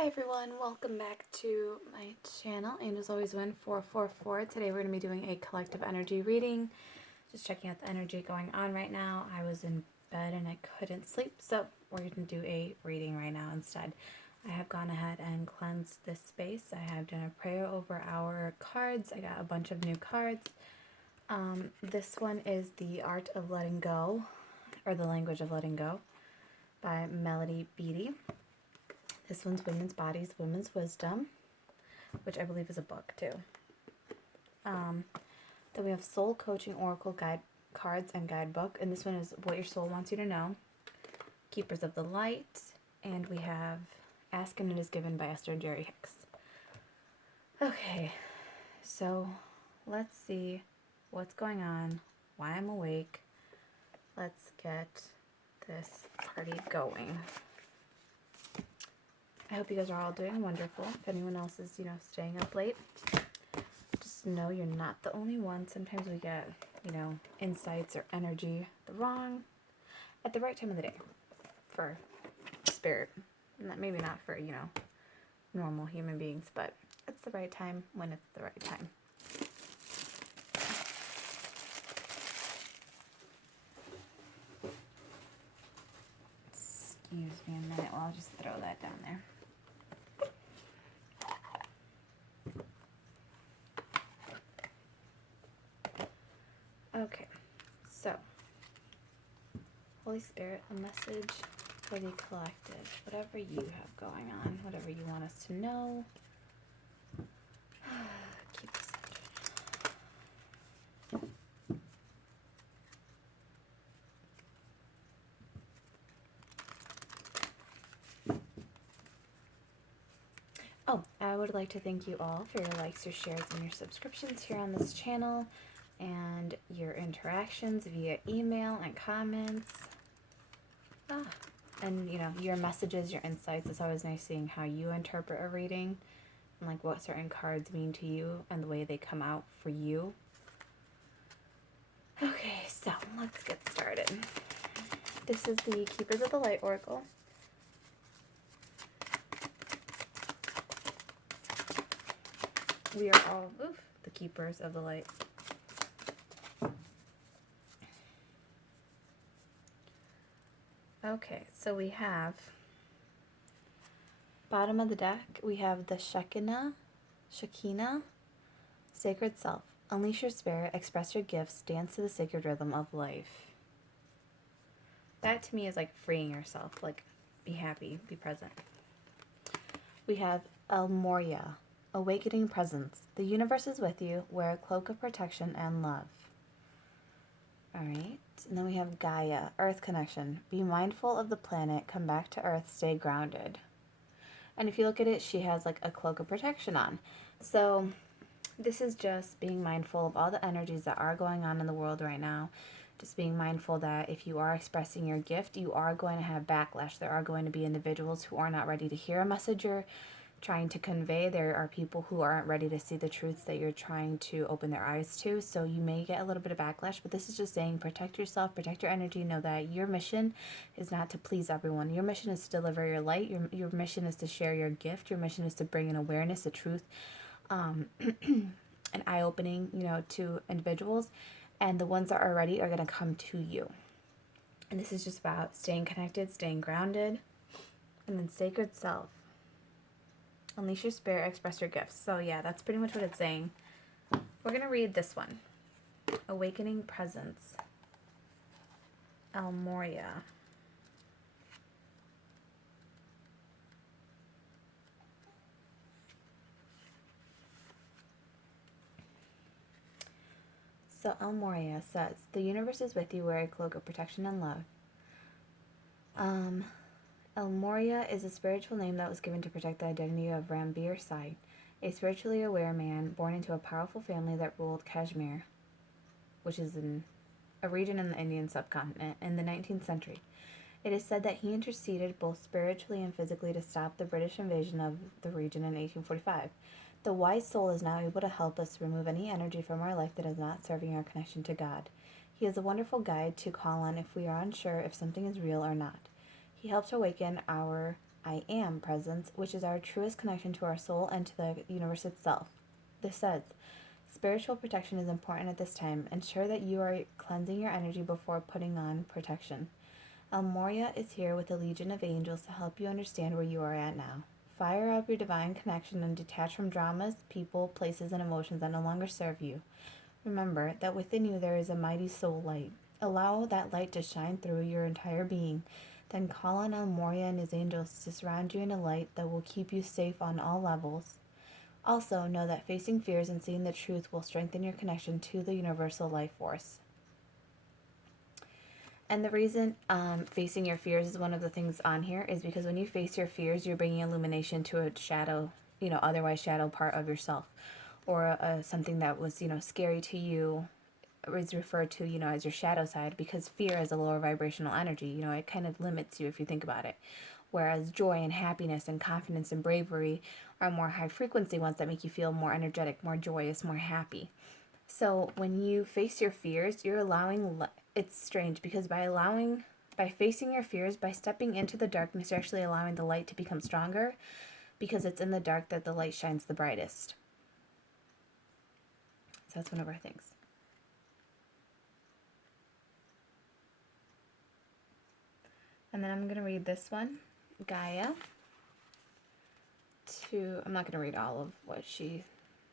Hi everyone, welcome back to my channel. Angels Always Win 444. Today we're going to be doing a collective energy reading. Just checking out the energy going on right now. I was in bed and I couldn't sleep, so we're going to do a reading right now instead. I have gone ahead and cleansed this space. I have done a prayer over our cards. I got a bunch of new cards. This one is The Art of Letting Go, or The Language of Letting Go, by Melody Beatty. This one's Women's Bodies, Women's Wisdom, which I believe is a book too. Then we have Soul Coaching Oracle Guide Cards and Guidebook, and this one is What Your Soul Wants You to Know. Keepers of the Light, and we have Ask and It Is Given by Esther and Jerry Hicks. Okay, so let's see what's going on, why I'm awake. Let's get this party going. I hope you guys are all doing wonderful. If anyone else is, staying up late, just know you're not the only one. Sometimes we get, insights or energy at the right time of the day for spirit. And that maybe not for, normal human beings, but it's the right time when it's the right time. Excuse me a minute while I'll just throw that down there. Okay, so Holy Spirit, a message for the collective, whatever you have going on, whatever you want us to know. Keep this centered. Oh, I would like to thank you all for your likes, your shares, and your subscriptions here on this channel, and your interactions via email and comments. And, your messages, your insights. It's always nice seeing how you interpret a reading and, what certain cards mean to you and the way they come out for you. Okay, so let's get started. This is the Keepers of the Light Oracle. We are all the Keepers of the Light. Okay, so we have, bottom of the deck, we have the Shekinah, Sacred Self. Unleash your spirit, express your gifts, dance to the sacred rhythm of life. That to me is freeing yourself, be happy, be present. We have El Moria, awakening presence. The universe is with you, wear a cloak of protection and love. Alright, and then we have Gaia, Earth connection. Be mindful of the planet, come back to Earth, stay grounded. And if you look at it, she has a cloak of protection on. So this is just being mindful of all the energies that are going on in the world right now. Just being mindful that if you are expressing your gift, you are going to have backlash. There are going to be individuals who are not ready to hear a message you're trying to convey. There are people who aren't ready to see the truths that you're trying to open their eyes to, so you may get a little bit of backlash, but this is just saying protect yourself, protect your energy. Know that your mission is not to please everyone. Your mission is to deliver your light. Your mission is to share your gift. Your mission is to bring an awareness, a truth, an eye-opening, to individuals, and the ones that are ready are going to come to you. And this is just about staying connected, staying grounded, and then Sacred Self. Unleash your spirit, express your gifts. So yeah, that's pretty much what it's saying. We're going to read this one. Awakening Presence. El Moria. So El Moria says, the universe is with you, wear a cloak of protection and love. El Moria is a spiritual name that was given to protect the identity of Rambir Sai, a spiritually aware man born into a powerful family that ruled Kashmir, which is a region in the Indian subcontinent, in the 19th century. It is said that he interceded both spiritually and physically to stop the British invasion of the region in 1845. The wise soul is now able to help us remove any energy from our life that is not serving our connection to God. He is a wonderful guide to call on if we are unsure if something is real or not. He helps awaken our I am presence, which is our truest connection to our soul and to the universe itself. This says, spiritual protection is important at this time. Ensure that you are cleansing your energy before putting on protection. El Moria is here with a legion of angels to help you understand where you are at now. Fire up your divine connection and detach from dramas, people, places, and emotions that no longer serve you. Remember that within you there is a mighty soul light. Allow that light to shine through your entire being. Then call on El Moria and his angels to surround you in a light that will keep you safe on all levels. Also, know that facing fears and seeing the truth will strengthen your connection to the universal life force. And the reason facing your fears is one of the things on here is because when you face your fears, you're bringing illumination to a shadow, otherwise shadow part of yourself, or something that was, scary to you is referred to, as your shadow side, because fear is a lower vibrational energy. It kind of limits you if you think about it. Whereas joy and happiness and confidence and bravery are more high frequency ones that make you feel more energetic, more joyous, more happy. So when you face your fears, you're allowing, it's strange because by facing your fears, by stepping into the darkness, you're actually allowing the light to become stronger, because it's in the dark that the light shines the brightest. So that's one of our things. And then I'm going to read this one, Gaia. I'm not going to read all of what she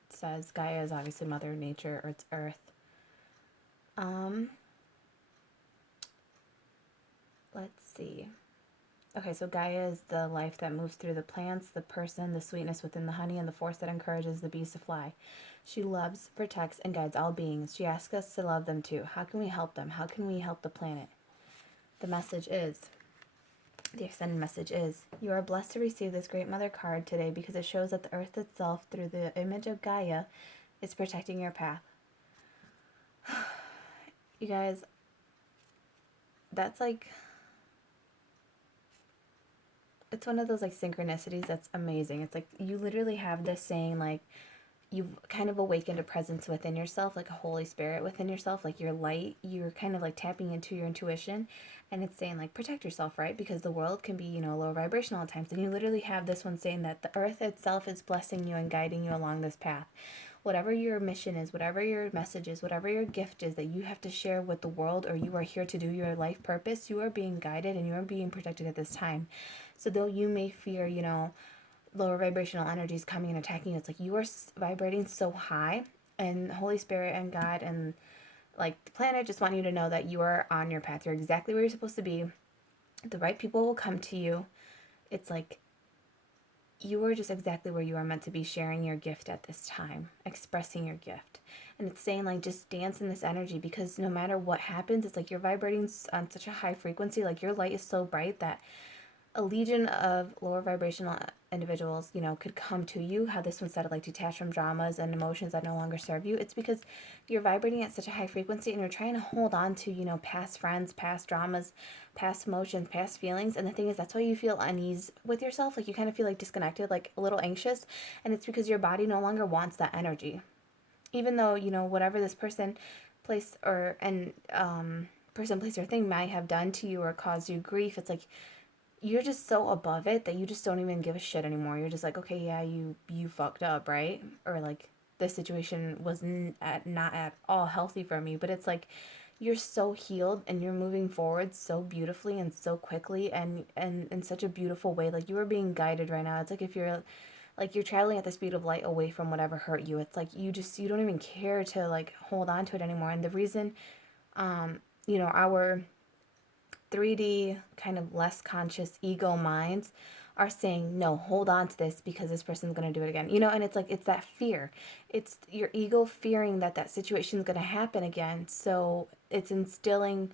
says. Gaia is obviously Mother Nature, or it's Earth. Let's see. Okay, so Gaia is the life that moves through the plants, the person, the sweetness within the honey, and the force that encourages the bees to fly. She loves, protects, and guides all beings. She asks us to love them too. How can we help them? How can we help the planet? The extended message is, you are blessed to receive this Great Mother card today because it shows that the earth itself, through the image of Gaia, is protecting your path. You guys, that's like, it's one of those like synchronicities that's amazing. It's like you literally have this saying, like, you've kind of awakened a presence within yourself, like a Holy Spirit within yourself, like your light. You're kind of like tapping into your intuition, and it's saying like protect yourself, right? Because the world can be, low vibrational at times. And you literally have this one saying that the earth itself is blessing you and guiding you along this path. Whatever your mission is, whatever your message is, whatever your gift is that you have to share with the world, or you are here to do your life purpose, you are being guided and you are being protected at this time. So though you may fear, lower vibrational energies coming and attacking you, it's like you are vibrating so high, and Holy Spirit and God and like the planet just want you to know that you are on your path. You're exactly where you're supposed to be. The right people will come to you. It's like you are just exactly where you are meant to be, sharing your gift at this time, expressing your gift. And it's saying like just dance in this energy, because no matter what happens, it's like you're vibrating on such a high frequency. Like your light is so bright that a legion of lower vibrational individuals, could come to you. How this one said, like, detach from dramas and emotions that no longer serve you. It's because you're vibrating at such a high frequency and you're trying to hold on to, past friends, past dramas, past emotions, past feelings. And the thing is, that's why you feel unease with yourself. Like, you kind of feel like disconnected, like a little anxious. And it's because your body no longer wants that energy. Even though, whatever this person, place, or, person, place, or thing might have done to you or caused you grief, it's like, you're just so above it that you just don't even give a shit anymore. You're just like, okay, yeah, you fucked up, right? Or like, this situation was not at all healthy for me. But it's like, you're so healed and you're moving forward so beautifully and so quickly and in such a beautiful way. Like, you are being guided right now. It's like if you're traveling at the speed of light away from whatever hurt you. It's like you don't even care to like hold on to it anymore. And the reason, our 3D kind of less conscious ego minds are saying, no, hold on to this because this person's going to do it again. And it's like, it's that fear. It's your ego fearing that situation is going to happen again. So it's instilling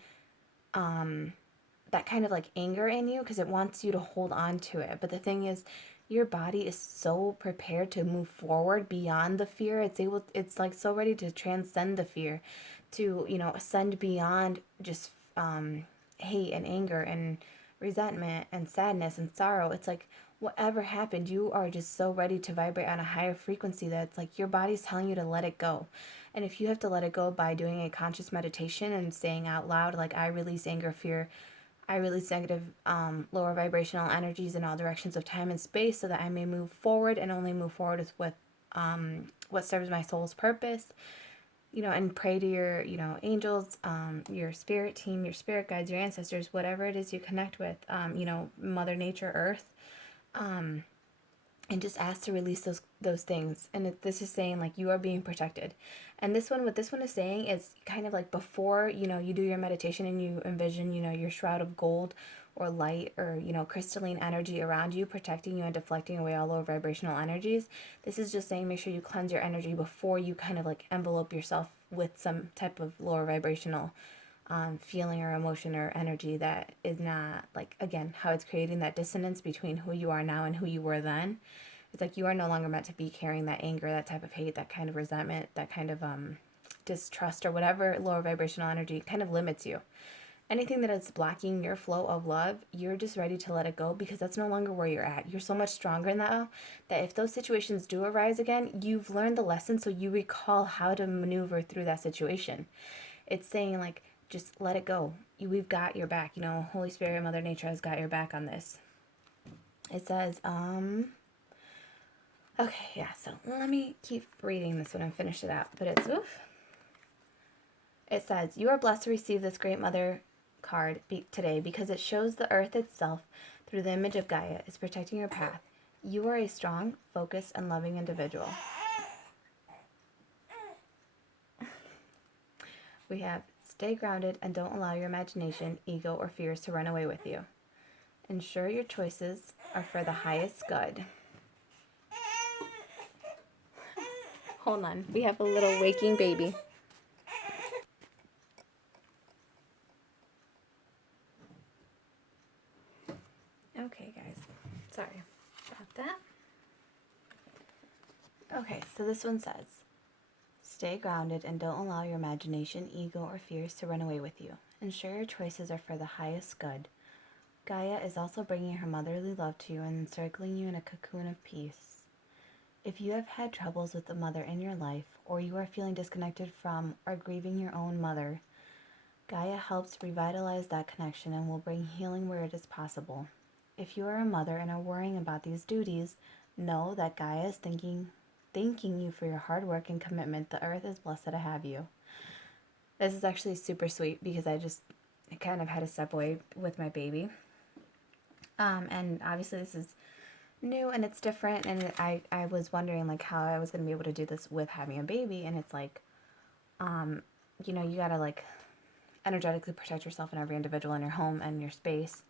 that kind of like anger in you because it wants you to hold on to it. But the thing is, your body is so prepared to move forward beyond the fear. It's like so ready to transcend the fear, to, ascend beyond just hate and anger and resentment and sadness and sorrow. It's like whatever happened, you are just so ready to vibrate on a higher frequency that it's like your body's telling you to let it go. And if you have to let it go by doing a conscious meditation and saying out loud, like, I release anger, fear, I release negative, lower vibrational energies in all directions of time and space so that I may move forward and only move forward with what serves my soul's purpose. And pray to your, angels, your spirit team, your spirit guides, your ancestors, whatever it is you connect with, Mother Nature, Earth, and just ask to release those things. And this is saying, like, you are being protected. And what this one is saying is kind of like before, you do your meditation and you envision, your shroud of gold or light or, crystalline energy around you, protecting you and deflecting away all low vibrational energies. This is just saying make sure you cleanse your energy before you kind of like envelope yourself with some type of lower vibrational feeling or emotion or energy that is not, like, again, how it's creating that dissonance between who you are now and who you were then. It's like you are no longer meant to be carrying that anger, that type of hate, that kind of resentment, that kind of distrust or whatever lower vibrational energy kind of limits you. Anything that is blocking your flow of love, you're just ready to let it go because that's no longer where you're at. You're so much stronger now that if those situations do arise again, you've learned the lesson so you recall how to maneuver through that situation. It's saying, like, just let it go. We've got your back. Holy Spirit, Mother Nature has got your back on this. It says, okay, yeah, so let me keep reading this one and finish it out. But it says, you are blessed to receive this Great Mother card today because it shows the earth itself through the image of Gaia is protecting your path. You are a strong, focused, and loving individual. We have stay grounded and don't allow your imagination, ego, or fears to run away with you. Ensure your choices are for the highest good. Hold on, we have a little waking baby. Okay, guys. Sorry about that. Okay, so this one says, stay grounded and don't allow your imagination, ego, or fears to run away with you. Ensure your choices are for the highest good. Gaia is also bringing her motherly love to you and encircling you in a cocoon of peace. If you have had troubles with a mother in your life, or you are feeling disconnected from or grieving your own mother, Gaia helps revitalize that connection and will bring healing where it is possible. If you are a mother and are worrying about these duties, know that Gaia is thanking you for your hard work and commitment. The earth is blessed to have you. This is actually super sweet because I kind of had to step away with my baby. And obviously this is new and it's different, and I was wondering, like, how I was going to be able to do this with having a baby, and it's like, you gotta, like, energetically protect yourself and every individual in your home and your space.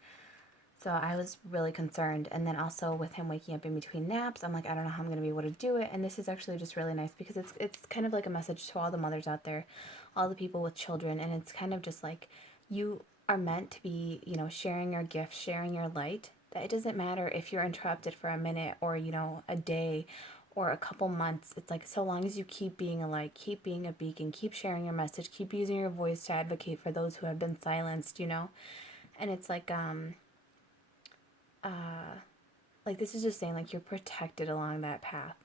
So I was really concerned. And then also with him waking up in between naps, I'm like, I don't know how I'm going to be able to do it. And this is actually just really nice because it's kind of like a message to all the mothers out there, all the people with children. And it's kind of just like, you are meant to be, sharing your gift, sharing your light. That it doesn't matter if you're interrupted for a minute or, a day or a couple months. It's like, so long as you keep being a light, keep being a beacon, keep sharing your message, keep using your voice to advocate for those who have been silenced, And it's like this is just saying, like, you're protected along that path.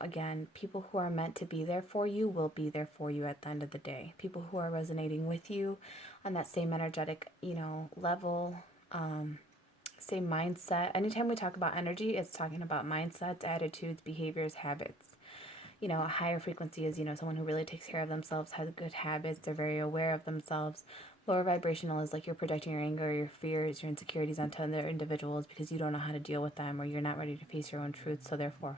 Again, people who are meant to be there for you will be there for you at the end of the day. People who are resonating with you on that same energetic, level, same mindset. Anytime we talk about energy, it's talking about mindsets, attitudes, behaviors, habits. A higher frequency is, someone who really takes care of themselves, has good habits, they're very aware of themselves. Lower vibrational is like you're projecting your anger, your fears, your insecurities onto other individuals because you don't know how to deal with them, or you're not ready to face your own truth, so therefore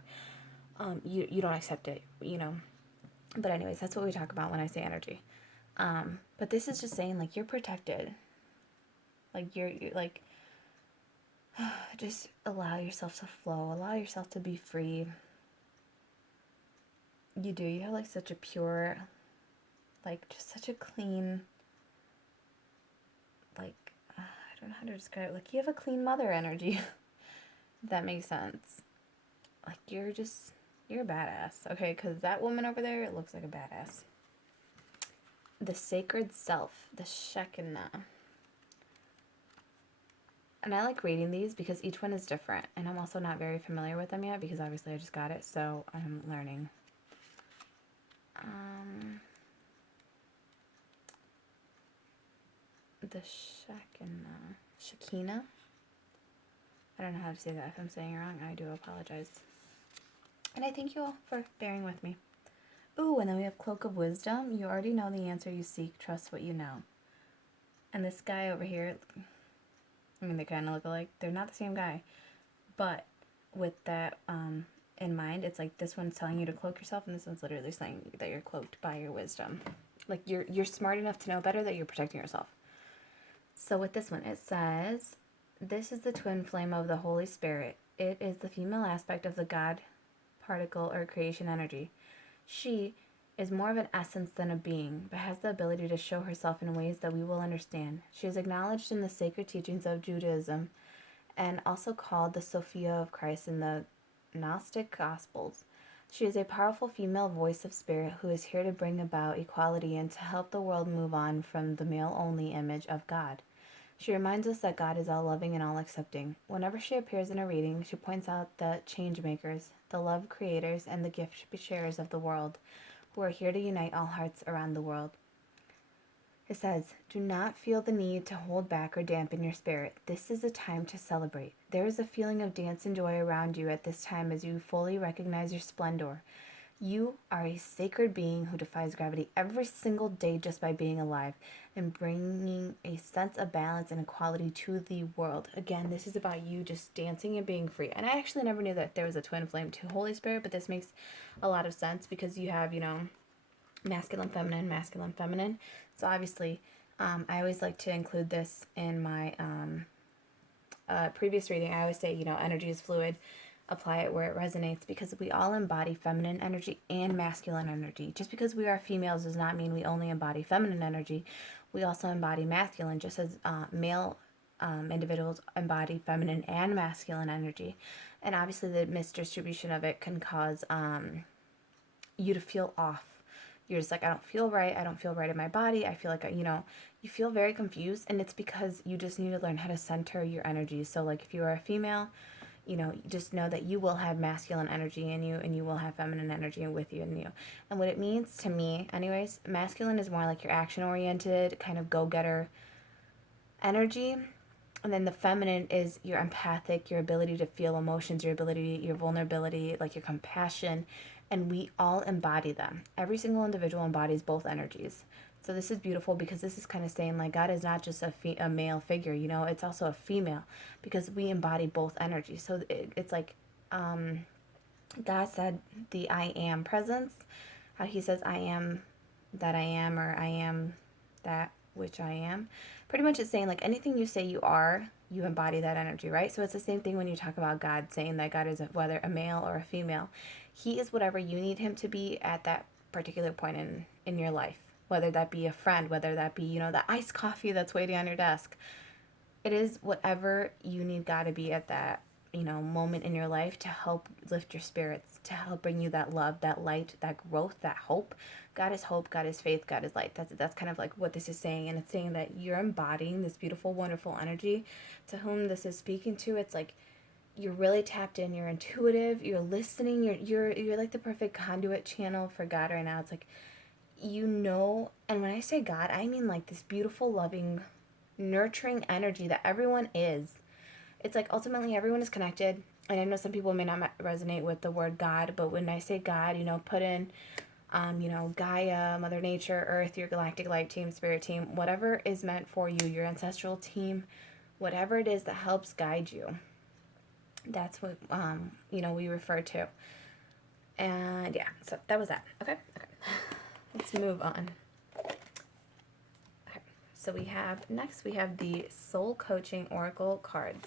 you don't accept it, But anyways, that's what we talk about when I say energy. But this is just saying, like, you're protected. Like, you're like, just allow yourself to flow, allow yourself to be free. You have, like, such a pure, like, just such a clean, like, I don't know how to describe it. Like, you have a clean mother energy. If that makes sense. Like, you're a badass, okay? Because that woman over there looks like a badass. The sacred self, the Shekinah. And I like reading these because each one is different. And I'm also not very familiar with them yet because obviously I just got it, so I'm learning. the Shekinah. I don't know how to say that. If I'm saying it wrong, I do apologize. And I thank you all for bearing with me. Ooh, and then we have Cloak of Wisdom. You already know the answer you seek. Trust what you know. And this guy over here, I mean, they kind of look alike. They're not the same guy. But with that in mind, it's like this one's telling you to cloak yourself, and this one's literally saying that you're cloaked by your wisdom. Like, you're smart enough to know better that you're protecting yourself. So with this one, it says, this is the twin flame of the Holy Spirit. It is the female aspect of the God particle or creation energy. She is more of an essence than a being, but has the ability to show herself in ways that we will understand. She is acknowledged in the sacred teachings of Judaism and also called the Sophia of Christ in the Gnostic Gospels. She is a powerful female voice of spirit who is here to bring about equality and to help the world move on from the male-only image of God. She reminds us that God is all-loving and all-accepting. Whenever she appears in a reading, she points out the change-makers, the love creators, and the gift sharers of the world, who are here to unite all hearts around the world. It says, do not feel the need to hold back or dampen your spirit. This is a time to celebrate. There is a feeling of dance and joy around you at this time as you fully recognize your splendor. You are a sacred being who defies gravity every single day just by being alive and bringing a sense of balance and equality to the world. Again, this is about you just dancing and being free. And I actually never knew that there was a twin flame to Holy Spirit, but this makes a lot of sense because you have, masculine, feminine. So obviously, I always like to include this in my previous reading. I always say, energy is fluid. Apply it where it resonates, because we all embody feminine energy and masculine energy. Just because we are females does not mean we only embody feminine energy. We also embody masculine, just as male individuals embody feminine and masculine energy. And obviously the misdistribution of it can cause you to feel off. You're just like, I don't feel right in my body. I feel like, you feel very confused, and it's because you just need to learn how to center your energy. So like if you are a female, just know that you will have masculine energy in you and you will have feminine energy with you and you. And what it means to me, anyways, masculine is more like your action-oriented, kind of go-getter energy. And then the feminine is your empathic, your ability to feel emotions, your vulnerability, like your compassion. And we all embody them. Every single individual embodies both energies. So this is beautiful because this is kind of saying like God is not just a male figure, it's also a female, because we embody both energies. So it's like God said the I am presence, how he says I am that I am, or I am that which I am. Pretty much it's saying like anything you say you are, you embody that energy, right? So it's the same thing when you talk about God, saying that God is whether a male or a female. He is whatever you need him to be at that particular point in your life. Whether that be a friend, whether that be, the iced coffee that's waiting on your desk. It is whatever you need God to be at that, moment in your life to help lift your spirits, to help bring you that love, that light, that growth, that hope. God is hope, God is faith, God is light. That's kind of like what this is saying. And it's saying that you're embodying this beautiful, wonderful energy to whom this is speaking to. It's like you're really tapped in, you're intuitive, you're listening, you're like the perfect conduit channel for God right now. It's like, and when I say God, I mean like this beautiful, loving, nurturing energy that everyone is. It's like ultimately everyone is connected. And I know some people may not resonate with the word God, but when I say God, put in, Gaia, Mother Nature, Earth, your galactic light team, spirit team, whatever is meant for you, your ancestral team, whatever it is that helps guide you. That's what, we refer to. And yeah, so that was that. Okay. Let's move on. Okay, so we have the Soul Coaching Oracle cards.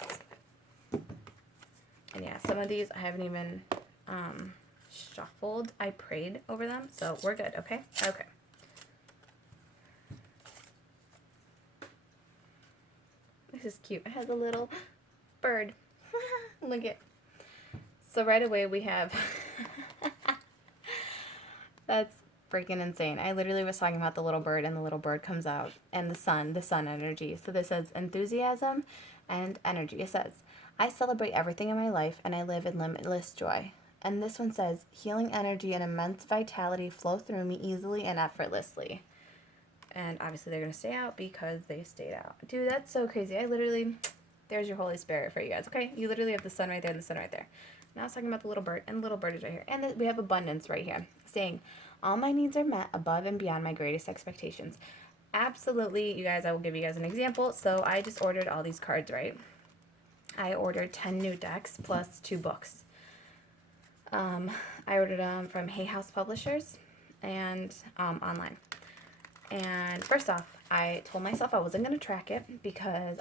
And yeah, some of these I haven't even shuffled. I prayed over them, so we're good, okay? Okay. This is cute. It has a little bird. Look at. So right away we have that's freaking insane. I literally was talking about the little bird, and the little bird comes out, and the sun energy. So this says enthusiasm and energy. It says, I celebrate everything in my life, and I live in limitless joy. And this one says, healing energy and immense vitality flow through me easily and effortlessly. And obviously they're going to stay out because they stayed out. Dude, that's so crazy. I literally, there's your Holy Spirit for you guys, okay? You literally have the sun right there and the sun right there. Now it's talking about the little bird, and the little bird is right here. And we have abundance right here, saying, all my needs are met above and beyond my greatest expectations. Absolutely, you guys, I will give you guys an example. So I just ordered all these cards, right? I ordered 10 new decks plus 2 books. I ordered them from Hay House Publishers and online. And first off, I told myself I wasn't going to track it because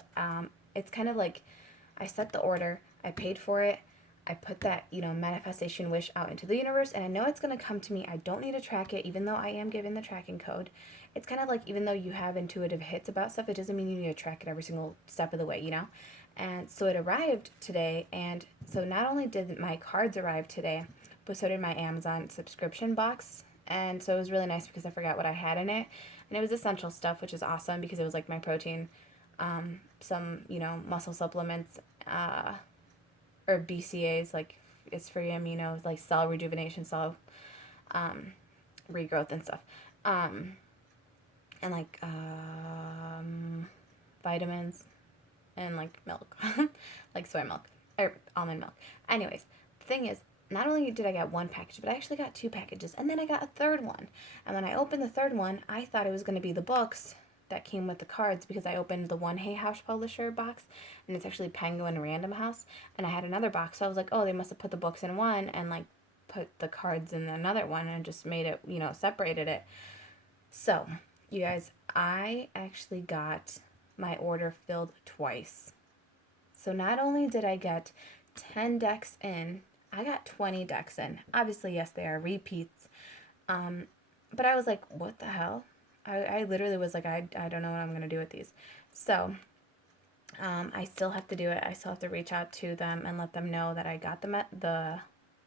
it's kind of like I set the order, I paid for it, I put that, manifestation wish out into the universe, and I know it's going to come to me. I don't need to track it, even though I am given the tracking code. It's kind of like, even though you have intuitive hits about stuff, it doesn't mean you need to track it every single step of the way, And so it arrived today, and so not only did my cards arrive today, but so did my Amazon subscription box. And so it was really nice because I forgot what I had in it. And it was essential stuff, which is awesome because it was like my protein, some, muscle supplements, or BCAs, like it's for amino, like cell rejuvenation, cell regrowth and stuff. And like vitamins and like milk, like soy milk or almond milk. Anyways, the thing is, not only did I get 1 package, but I actually got 2 packages, and then I got a 3rd one. And when I opened the 3rd one, I thought it was going to be the books that came with the cards because I opened the one Hay House Publisher box, and it's actually Penguin Random House, and I had another box, so I was like, oh, they must have put the books in one and like put the cards in another one and just made it, separated it. So, you guys, I actually got my order filled twice. So not only did I get 10 decks in, I got 20 decks in. Obviously, yes, they are repeats. But I was like, what the hell? I literally was like, I don't know what I'm going to do with these. So I still have to do it. I still have to reach out to them and let them know that I got the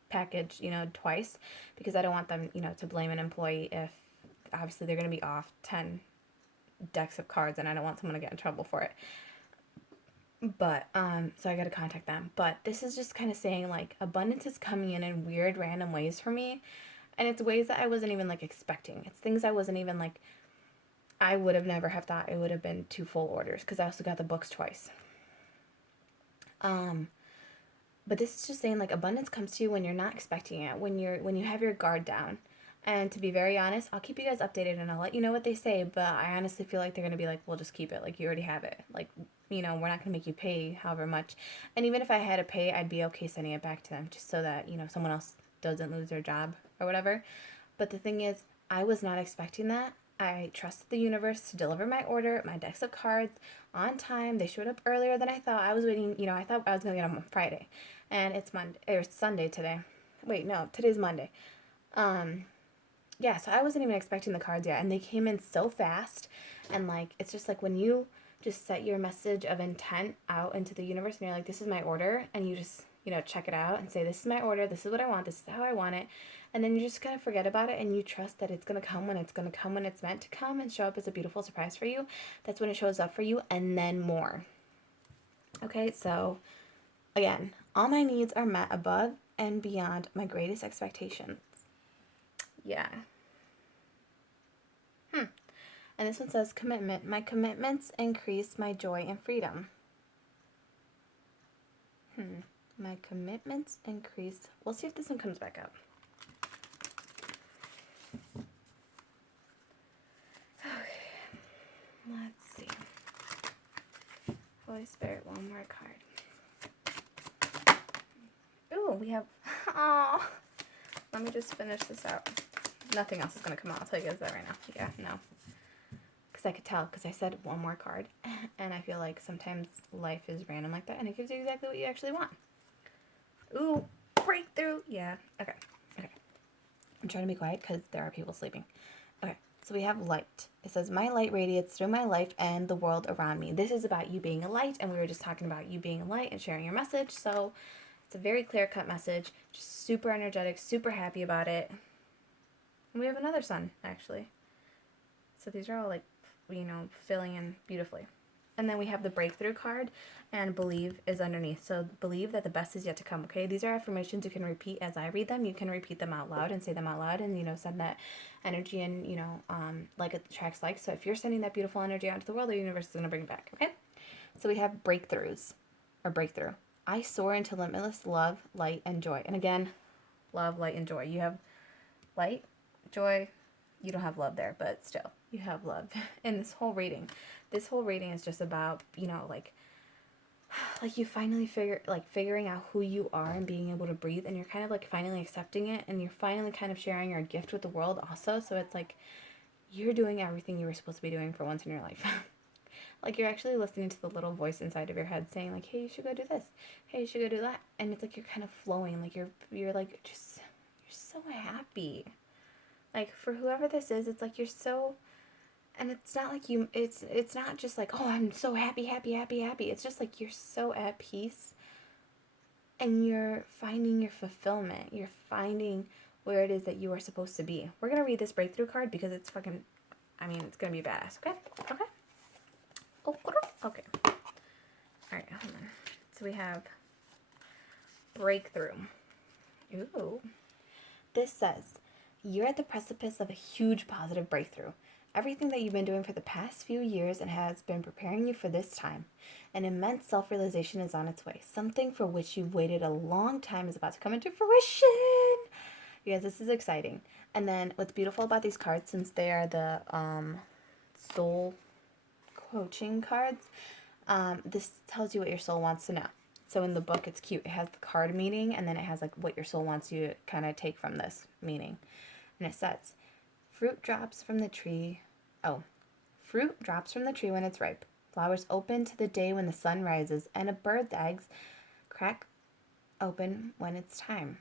package, twice, because I don't want them, to blame an employee if obviously they're going to be off 10 decks of cards, and I don't want someone to get in trouble for it. But, so I got to contact them. But this is just kind of saying, like, abundance is coming in weird, random ways for me. And it's ways that I wasn't even, like, expecting. It's things I wasn't even, like, I would have never have thought it would have been 2 full orders. Because I also got the books twice. But this is just saying, like, abundance comes to you when you're not expecting it. When you have your guard down. And to be very honest, I'll keep you guys updated and I'll let you know what they say, but I honestly feel like they're going to be like, well, just keep it. Like, you already have it. Like, we're not going to make you pay however much. And even if I had to pay, I'd be okay sending it back to them just so that, someone else doesn't lose their job or whatever. But the thing is, I was not expecting that. I trusted the universe to deliver my order, my decks of cards on time. They showed up earlier than I thought. I was waiting, I thought I was going to get them on Friday. And it's Sunday today. Wait, no, today's Monday. Yeah, so I wasn't even expecting the cards yet, and they came in so fast, and, like, it's just, like, when you just set your message of intent out into the universe, and you're like, this is my order, and you just, check it out and say, this is my order, this is what I want, this is how I want it, and then you just kind of forget about it, and you trust that it's going to come when it's going to come when it's meant to come and show up as a beautiful surprise for you. That's when it shows up for you, and then more. Okay, so, again, all my needs are met above and beyond my greatest expectations. Yeah. And this one says commitment. My commitments increase my joy and freedom. My commitments increase. We'll see if this one comes back up. Okay. Let's see. Holy Spirit, one more card. Ooh, we have... Oh. Let me just finish this out. Nothing else is going to come out. I'll tell you guys that right now. Yeah, no. Because I could tell, because I said one more card. And I feel like sometimes life is random like that, and it gives you exactly what you actually want. Ooh, breakthrough. Yeah, okay. I'm trying to be quiet because there are people sleeping. Okay, so we have light. It says, my light radiates through my life and the world around me. This is about you being a light, and we were just talking about you being a light and sharing your message, so it's a very clear-cut message. Just super energetic, super happy about it. And we have another sun, actually. So these are all, like, filling in beautifully. And then we have the breakthrough card, and believe is underneath. So believe that the best is yet to come, okay? These are affirmations you can repeat as I read them. You can repeat them out loud and say them out loud and, send that energy and, like it attracts like. So if you're sending that beautiful energy out into the world, the universe is going to bring it back, okay? So we have breakthroughs, or breakthrough. I soar into limitless love, light, and joy. And again, love, light, and joy. You have light, joy. You don't have love there, but still, you have love in this whole reading. This whole reading is just about, like you finally figuring out who you are and being able to breathe, and you're kind of like finally accepting it, and you're finally kind of sharing your gift with the world also. So it's like you're doing everything you were supposed to be doing for once in your life. Like you're actually listening to the little voice inside of your head saying like, hey, you should go do this. Hey, you should go do that. And it's like you're kind of flowing. Like you're like just, you're so happy. Like for whoever this is, it's like you're so, and it's not like it's not just like, oh, I'm so happy, happy, happy, happy. It's just like you're so at peace, and you're finding your fulfillment. You're finding where it is that you are supposed to be. We're going to read this breakthrough card because it's fucking, it's going to be badass. Okay? Okay? Oh, okay. All right, hold on. So we have breakthrough. Ooh. This says, you're at the precipice of a huge positive breakthrough. Everything that you've been doing for the past few years and has been preparing you for this time. An immense self-realization is on its way. Something for which you've waited a long time is about to come into fruition. You guys, this is exciting. And then what's beautiful about these cards, since they are the soul coaching cards, this tells you what your soul wants to know. So in the book, it's cute. It has the card meaning, and then it has like what your soul wants you to kind of take from this meaning. And it says, fruit drops from the tree when it's ripe. Flowers open to the day when the sun rises, and a bird's eggs crack open when it's time.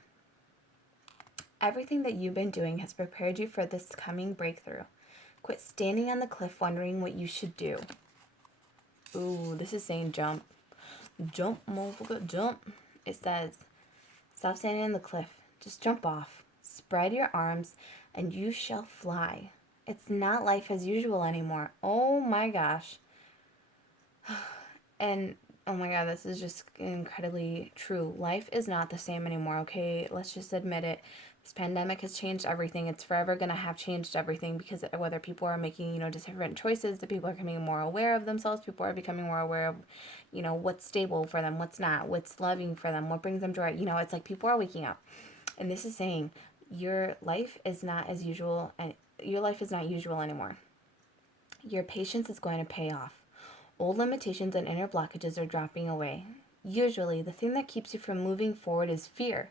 Everything that you've been doing has prepared you for this coming breakthrough. Quit standing on the cliff wondering what you should do. Ooh, this is saying jump. Jump, motherfucker, jump. It says, stop standing on the cliff. Just jump off. Spread your arms, and you shall fly. It's not life as usual anymore. Oh my gosh. And, oh my god, this is just incredibly true. Life is not the same anymore, okay? Let's just admit it. This pandemic has changed everything. It's forever going to have changed everything, because whether people are making, different choices, the people are becoming more aware of themselves, people are becoming more aware of, what's stable for them, what's not, what's loving for them, what brings them joy. It's like people are waking up. And this is saying your life is not as usual, and your life is not usual anymore. Your patience is going to pay off. Old limitations and inner blockages are dropping away. Usually, the thing that keeps you from moving forward is fear.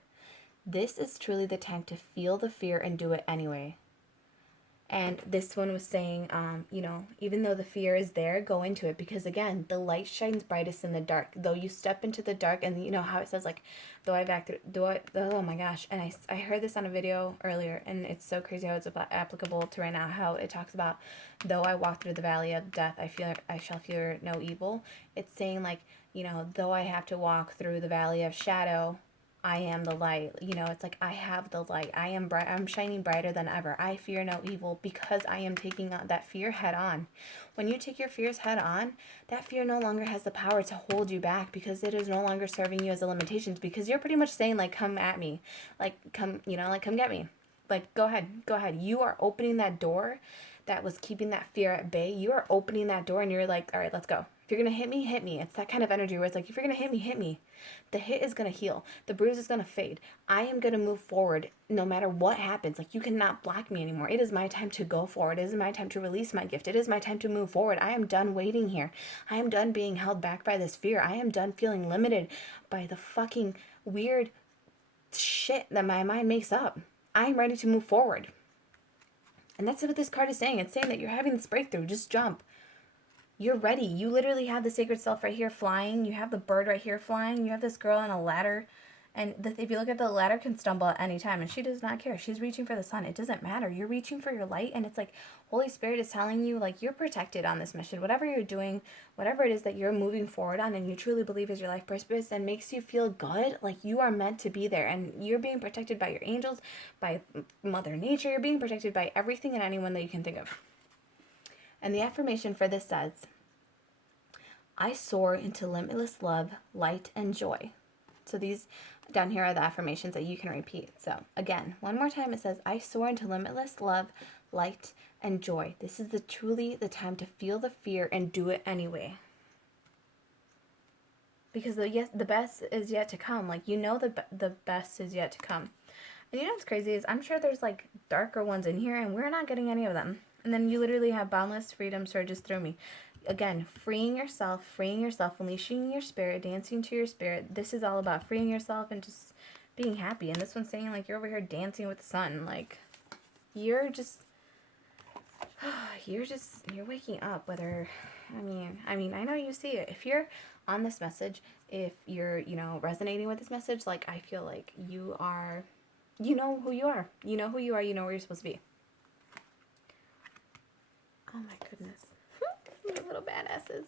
This is truly the time to feel the fear and do it anyway. And this one was saying, even though the fear is there, go into it, because again, the light shines brightest in the dark. Though you step into the dark, and you know how it says like, oh my gosh. And I heard this on a video earlier, and it's so crazy how it's applicable to right now, how it talks about, though I walk through the valley of death, I shall fear no evil. It's saying like, though I have to walk through the valley of shadow, I am the light. It's like I have the light. I am bright. I'm shining brighter than ever. I fear no evil, because I am taking that fear head on. When you take your fears head on, that fear no longer has the power to hold you back, because it is no longer serving you as a limitation, because you're pretty much saying like, come at me, like come get me. Like, go ahead. You are opening that door that was keeping that fear at bay. You are opening that door, and you're like, all right, let's go. If you're going to hit me, hit me. It's that kind of energy where it's like, if you're going to hit me, hit me. The hit is going to heal. The bruise is going to fade. I am going to move forward no matter what happens. Like, you cannot block me anymore. It is my time to go forward. It is my time to release my gift. It is my time to move forward. I am done waiting here. I am done being held back by this fear. I am done feeling limited by the fucking weird shit that my mind makes up. I am ready to move forward. And that's what this card is saying. It's saying that you're having this breakthrough. Just jump. You're ready. You literally have the sacred self right here flying. You have the bird right here flying. You have this girl on a ladder. And if you look at the ladder, can stumble at any time. And she does not care. She's reaching for the sun. It doesn't matter. You're reaching for your light. And it's like Holy Spirit is telling you, like, you're protected on this mission. Whatever you're doing, whatever it is that you're moving forward on and you truly believe is your life purpose and makes you feel good, like you are meant to be there. And you're being protected by your angels, by Mother Nature. You're being protected by everything and anyone that you can think of. And the affirmation for this says, I soar into limitless love, light, and joy. So these down here are the affirmations that you can repeat. So again, one more time it says, I soar into limitless love, light, and joy. This is truly the time to feel the fear and do it anyway. Because the best is yet to come. Like, you know, the best is yet to come. And you know what's crazy is I'm sure there's like darker ones in here and we're not getting any of them. And then you literally have boundless freedom surges through me. Again, freeing yourself, unleashing your spirit, dancing to your spirit. This is all about freeing yourself and just being happy. And this one's saying like you're over here dancing with the sun. Like you're waking up. Whether, I know you see it. If you're on this message, if you're, resonating with this message, like I feel like you are, you know who you are. You know who you are. You know where you're supposed to be. Oh my goodness. You little badasses.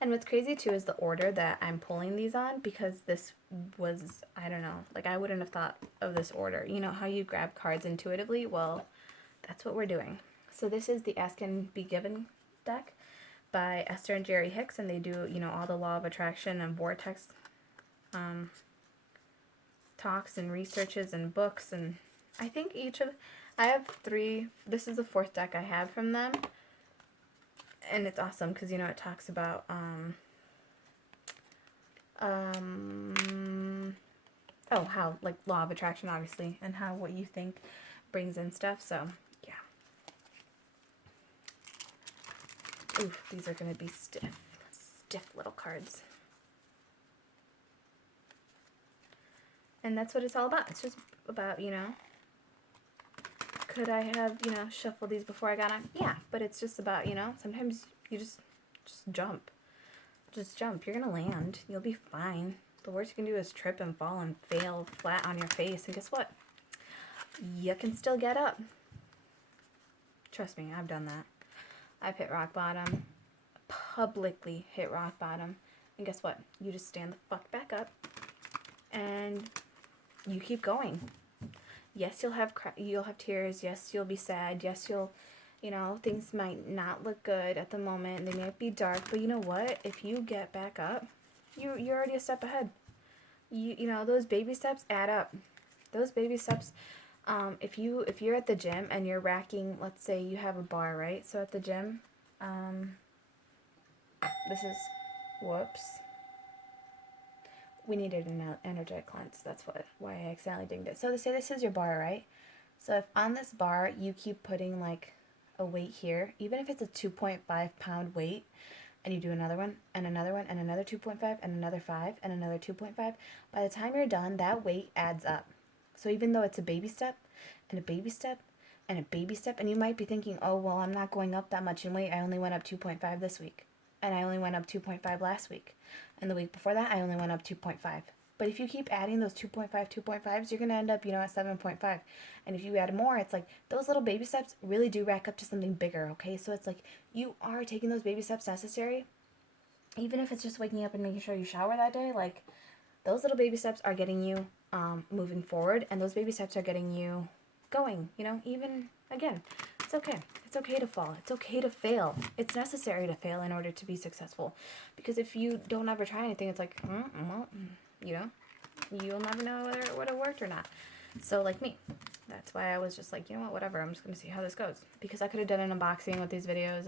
And what's crazy too is the order that I'm pulling these on, because this was, I don't know, like I wouldn't have thought of this order. You know how you grab cards intuitively? Well, that's what we're doing. So this is the Ask and Be Given deck by Esther and Jerry Hicks, and they do, all the law of attraction and vortex talks and researches and books. And I think I have 3, this is the 4th deck I have from them. And it's awesome because, it talks about, how, like, law of attraction, obviously, and how what you think brings in stuff. So, yeah. Oof, these are going to be stiff little cards. And that's what it's all about. It's just about, could I have, shuffled these before I got on? Yeah, but it's just about, sometimes you just jump. Just jump. You're going to land. You'll be fine. The worst you can do is trip and fall and fail flat on your face. And guess what? You can still get up. Trust me, I've done that. I've hit rock bottom. Publicly hit rock bottom. And guess what? You just stand the fuck back up. And you keep going. Yes, you'll have tears. Yes, you'll be sad. Yes, things might not look good at the moment. They might be dark, but you know what? If you get back up, you're already a step ahead. Those baby steps add up. Those baby steps. If you're at the gym and you're racking, let's say you have a bar, right? So at the gym, whoops. We needed an energetic cleanse. That's why I accidentally dinged it. So they say this is your bar, right? So if on this bar you keep putting like a weight here, even if it's a 2.5 pound weight, and you do another one and another one and another 2.5 and another 5 and another 2.5, by the time you're done, that weight adds up. So even though it's a baby step and a baby step and a baby step, and you might be thinking, oh, well, I'm not going up that much in weight. I only went up 2.5 this week. And I only went up 2.5 last week. And the week before that, I only went up 2.5. But if you keep adding those 2.5s, you're going to end up, at 7.5. And if you add more, it's like those little baby steps really do rack up to something bigger, okay? So it's like you are taking those baby steps necessary. Even if it's just waking up and making sure you shower that day, like those little baby steps are getting you moving forward. And those baby steps are getting you going, even, again, it's okay. It's okay to fall. It's okay to fail. It's necessary to fail in order to be successful. Because if you don't ever try anything, it's like, well, you'll never know whether it would have worked or not. So like me, that's why I was just like, whatever, I'm just going to see how this goes. Because I could have done an unboxing with these videos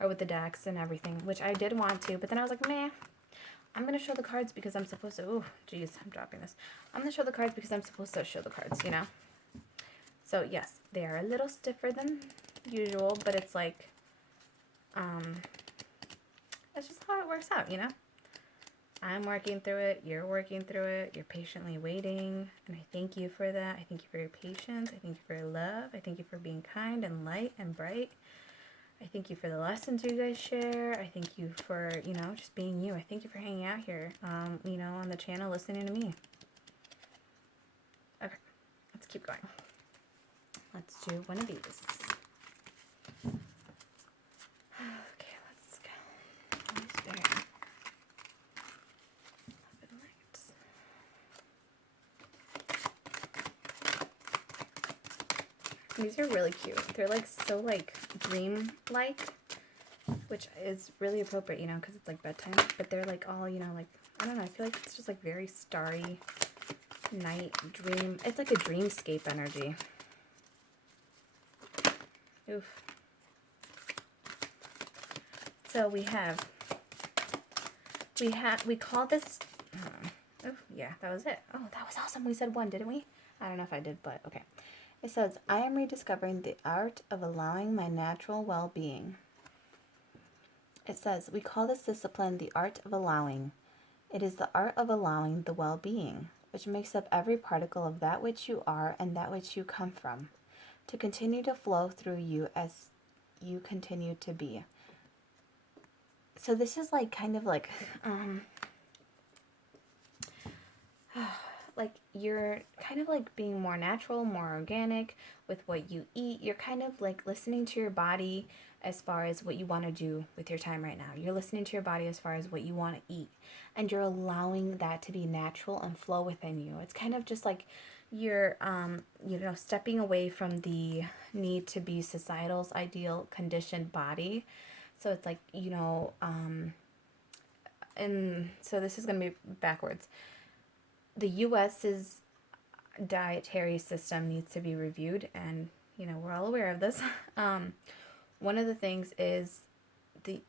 or with the decks and everything, which I did want to, but then I was like, meh, I'm going to show the cards because I'm supposed to. Oh, geez, I'm dropping this. I'm going to show the cards because I'm supposed to show the cards, So yes, they are a little stiffer than usual, but it's like, that's just how it works out, I'm working through it, you're working through it, you're patiently waiting, and I thank you for that. I thank you for your patience, I thank you for your love, I thank you for being kind and light and bright. I thank you for the lessons you guys share. I thank you for, just being you. I thank you for hanging out here, on the channel, listening to me. Okay, let's keep going. Let's do one of these. Okay, let's go. Holy Spirit. Love and light. These are really cute. They're like so like dream-like which is really appropriate, you know, because it's like bedtime. But they're like all, you know, like, I don't know, I feel like it's just like very starry night dream. It's like a dreamscape energy. Oof. So we call this, oh, yeah, that was it. Oh, that was awesome. We said 1, didn't we? I don't know if I did, but okay. It says, I am rediscovering the art of allowing my natural well-being. It says, we call this discipline the art of allowing. It is the art of allowing the well-being, which makes up every particle of that which you are and that which you come from, to continue to flow through you as you continue to be. So this is like kind of like, like you're kind of like being more natural, more organic with what you eat. You're kind of like listening to your body as far as what you want to do with your time right now. You're listening to your body as far as what you want to eat, and you're allowing that to be natural and flow within you. It's kind of just like you're, you know, stepping away from the need to be societal's ideal conditioned body. So it's like, you know, and so this is going to be backwards. The U.S.'s dietary system needs to be reviewed, and, you know, we're all aware of this. One of the things is the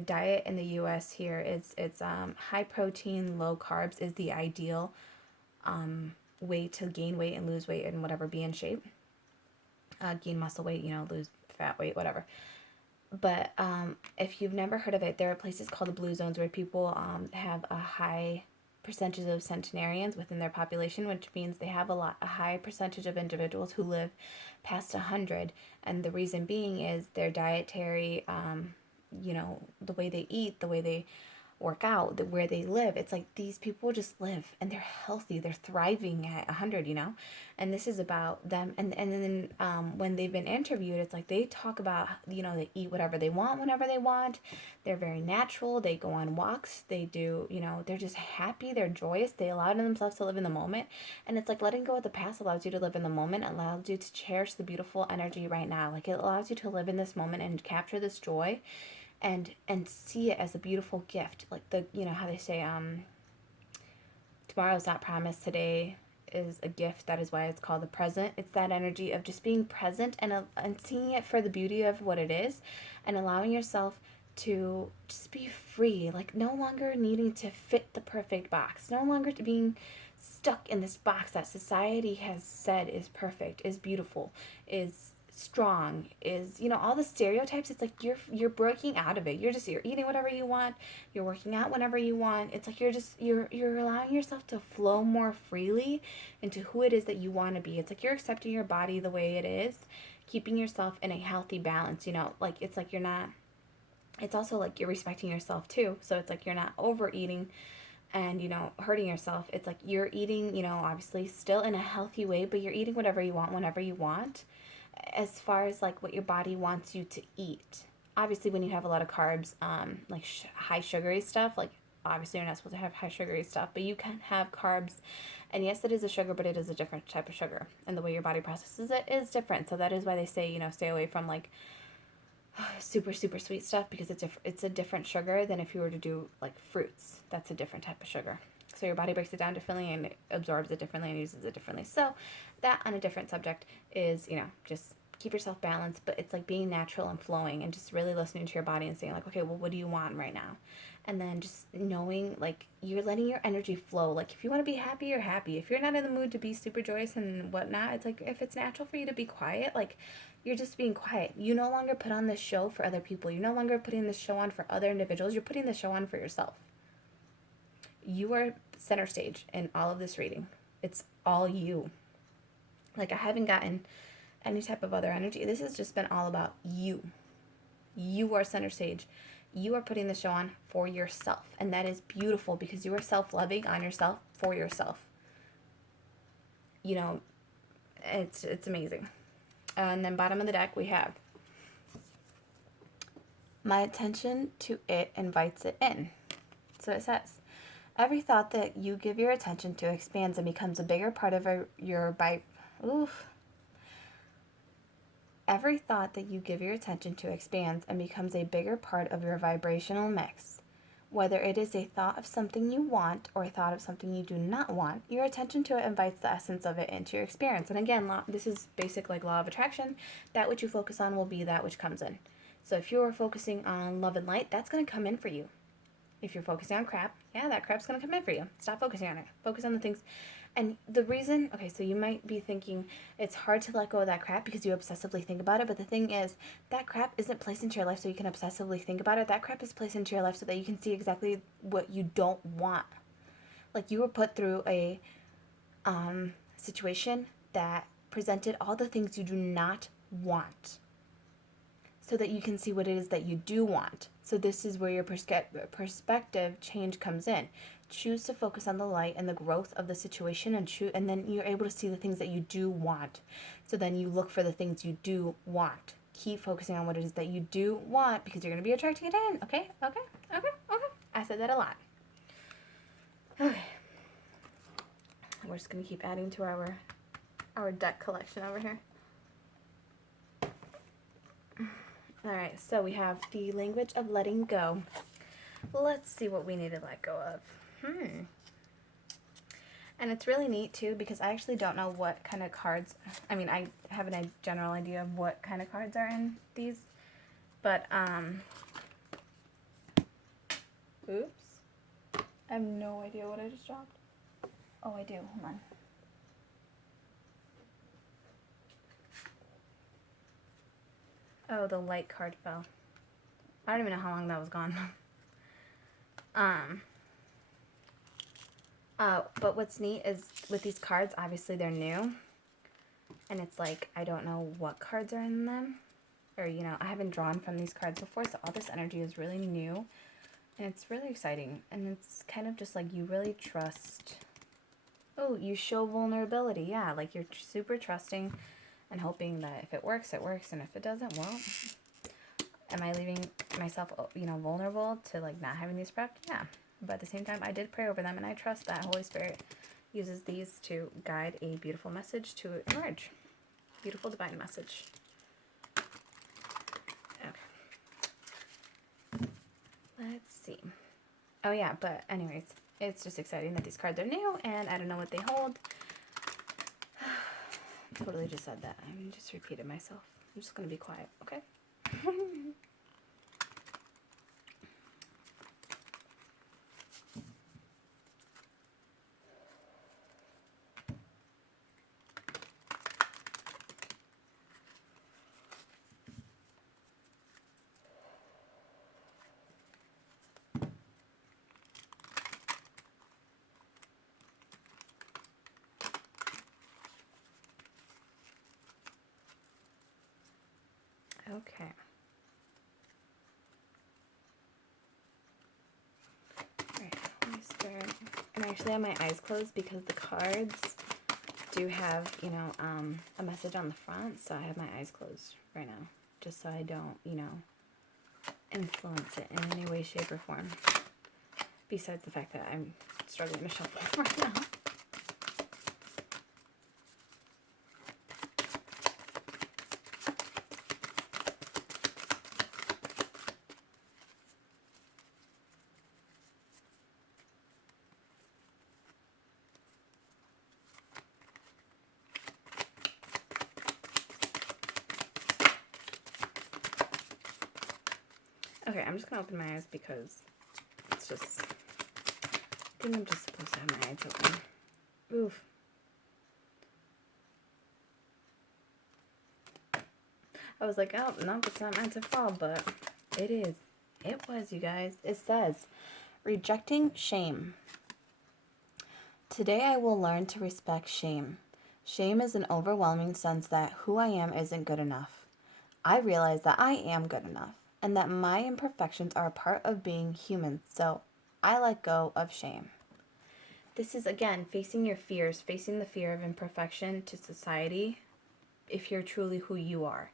diet in the U.S. here is it's high protein, low carbs is the ideal way to gain weight and lose weight and whatever, be in shape. Gain muscle weight, you know, lose fat weight, whatever. But if you've never heard of it, there are places called the blue zones where people have a high percentage of centenarians within their population, which means they have a high percentage of individuals who live past 100. And the reason being is their dietary, you know, the way they eat, the way they work out, where they live. It's like these people just live and they're healthy, they're thriving at 100, you know. And this is about them. And then when they've been interviewed, it's like they talk about, you know, they eat whatever they want whenever they want. They're very natural. They go on walks. They do, you know, they're just happy. They're joyous. They allow themselves to live in the moment. And it's like letting go of the past allows you to live in the moment, allows you to cherish the beautiful energy right now. Like it allows you to live in this moment and capture this joy and see it as a beautiful gift. Like the, you know, how they say, tomorrow's not promised, today is a gift. That is why it's called the present. It's that energy of just being present and seeing it for the beauty of what it is, and allowing yourself to just be free, like no longer needing to fit the perfect box, no longer being stuck in this box that society has said is perfect, is beautiful, is strong, is, you know, all the stereotypes. It's like you're breaking out of it. You're eating whatever you want, you're working out whenever you want. It's like you're allowing yourself to flow more freely into who it is that you want to be. It's like you're accepting your body the way it is, keeping yourself in a healthy balance, you know. Like it's like you're not, it's also like you're respecting yourself too. So it's like you're not overeating and, you know, hurting yourself. It's like you're eating, you know, obviously still in a healthy way, but you're eating whatever you want whenever you want, as far as like what your body wants you to eat. Obviously when you have a lot of carbs, like high sugary stuff, like obviously you're not supposed to have high sugary stuff, but you can have carbs, and yes, it is a sugar, but it is a different type of sugar, and the way your body processes it is different. So that is why they say, you know, stay away from like super sweet stuff, because it's a different sugar than if you were to do like fruits. That's a different type of sugar. So your body breaks it down differently and it absorbs it differently and uses it differently. So that, on a different subject, is, you know, just keep yourself balanced, but it's like being natural and flowing and just really listening to your body and saying like, okay, well, what do you want right now? And then just knowing, like, you're letting your energy flow. Like, if you want to be happy, you're happy. If you're not in the mood to be super joyous and whatnot, it's like, if it's natural for you to be quiet, like, you're just being quiet. You no longer put on this show for other people. You're no longer putting this show on for other individuals. You're putting the show on for yourself. You are center stage in all of this reading. It's all you. Like, I haven't gotten any type of other energy. This has just been all about you. You are center stage. You are putting the show on for yourself. And that is beautiful, because you are self-loving on yourself for yourself. You know, it's amazing. And then bottom of the deck we have, my attention to it invites it in. So it says, every thought that you give your attention to expands and becomes a bigger part of your Every thought that you give your attention to expands and becomes a bigger part of your vibrational mix. Whether it is a thought of something you want or a thought of something you do not want, your attention to it invites the essence of it into your experience. And again, this is basic like law of attraction. That which you focus on will be that which comes in. So if you're focusing on love and light, that's going to come in for you. If you're focusing on crap, yeah, that crap's going to come in for you. Stop focusing on it. Focus on the things. And the reason, okay, so you might be thinking it's hard to let go of that crap because you obsessively think about it. But the thing is, that crap isn't placed into your life so you can obsessively think about it. That crap is placed into your life so that you can see exactly what you don't want. Like you were put through a situation that presented all the things you do not want, so that you can see what it is that you do want. So this is where your perspective change comes in. Choose to focus on the light and the growth of the situation, and then you're able to see the things that you do want. So then you look for the things you do want. Keep focusing on what it is that you do want, because you're going to be attracting it in. Okay? I said that a lot. Okay. We're just going to keep adding to our deck collection over here. Alright, so we have the language of letting go. Let's see what we need to let go of. And it's really neat too, because I actually don't know what kind of cards, I have a general idea of what kind of cards are in these, but, oops, I have no idea what I just dropped. Oh, I do, hold on. Oh, the light card fell. I don't even know how long that was gone. But what's neat is with these cards, obviously they're new. And it's like, I don't know what cards are in them. Or, I haven't drawn from these cards before, so all this energy is really new. And it's really exciting. And it's kind of just like you really trust. Oh, you show vulnerability. Yeah, like you're super trusting and hoping that if it works, it works. And if it doesn't, well, am I leaving myself, vulnerable to like not having these prepped? Yeah. But at the same time, I did pray over them, and I trust that Holy Spirit uses these to guide a beautiful message to emerge. Beautiful divine message. Okay. Let's see. Oh yeah, but anyways, it's just exciting that these cards are new, and I don't know what they hold. Totally just said that. I just repeated myself. I'm just going to be quiet, okay? Okay. Alright, Holy Spirit. And I actually have my eyes closed because the cards do have, a message on the front, so I have my eyes closed right now, just so I don't, influence it in any way, shape, or form. Besides the fact that I'm struggling to shuffle right now. Okay, I'm just going to open my eyes because it's just, I think I'm just supposed to have my eyes open. Oof. I was like, oh, no, it's not meant to fall, but it is. It was, you guys. It says, rejecting shame. Today I will learn to respect shame. Shame is an overwhelming sense that who I am isn't good enough. I realize that I am good enough, and that my imperfections are a part of being human, so I let go of shame. This is, again, facing your fears, facing the fear of imperfection to society, if you're truly who you are.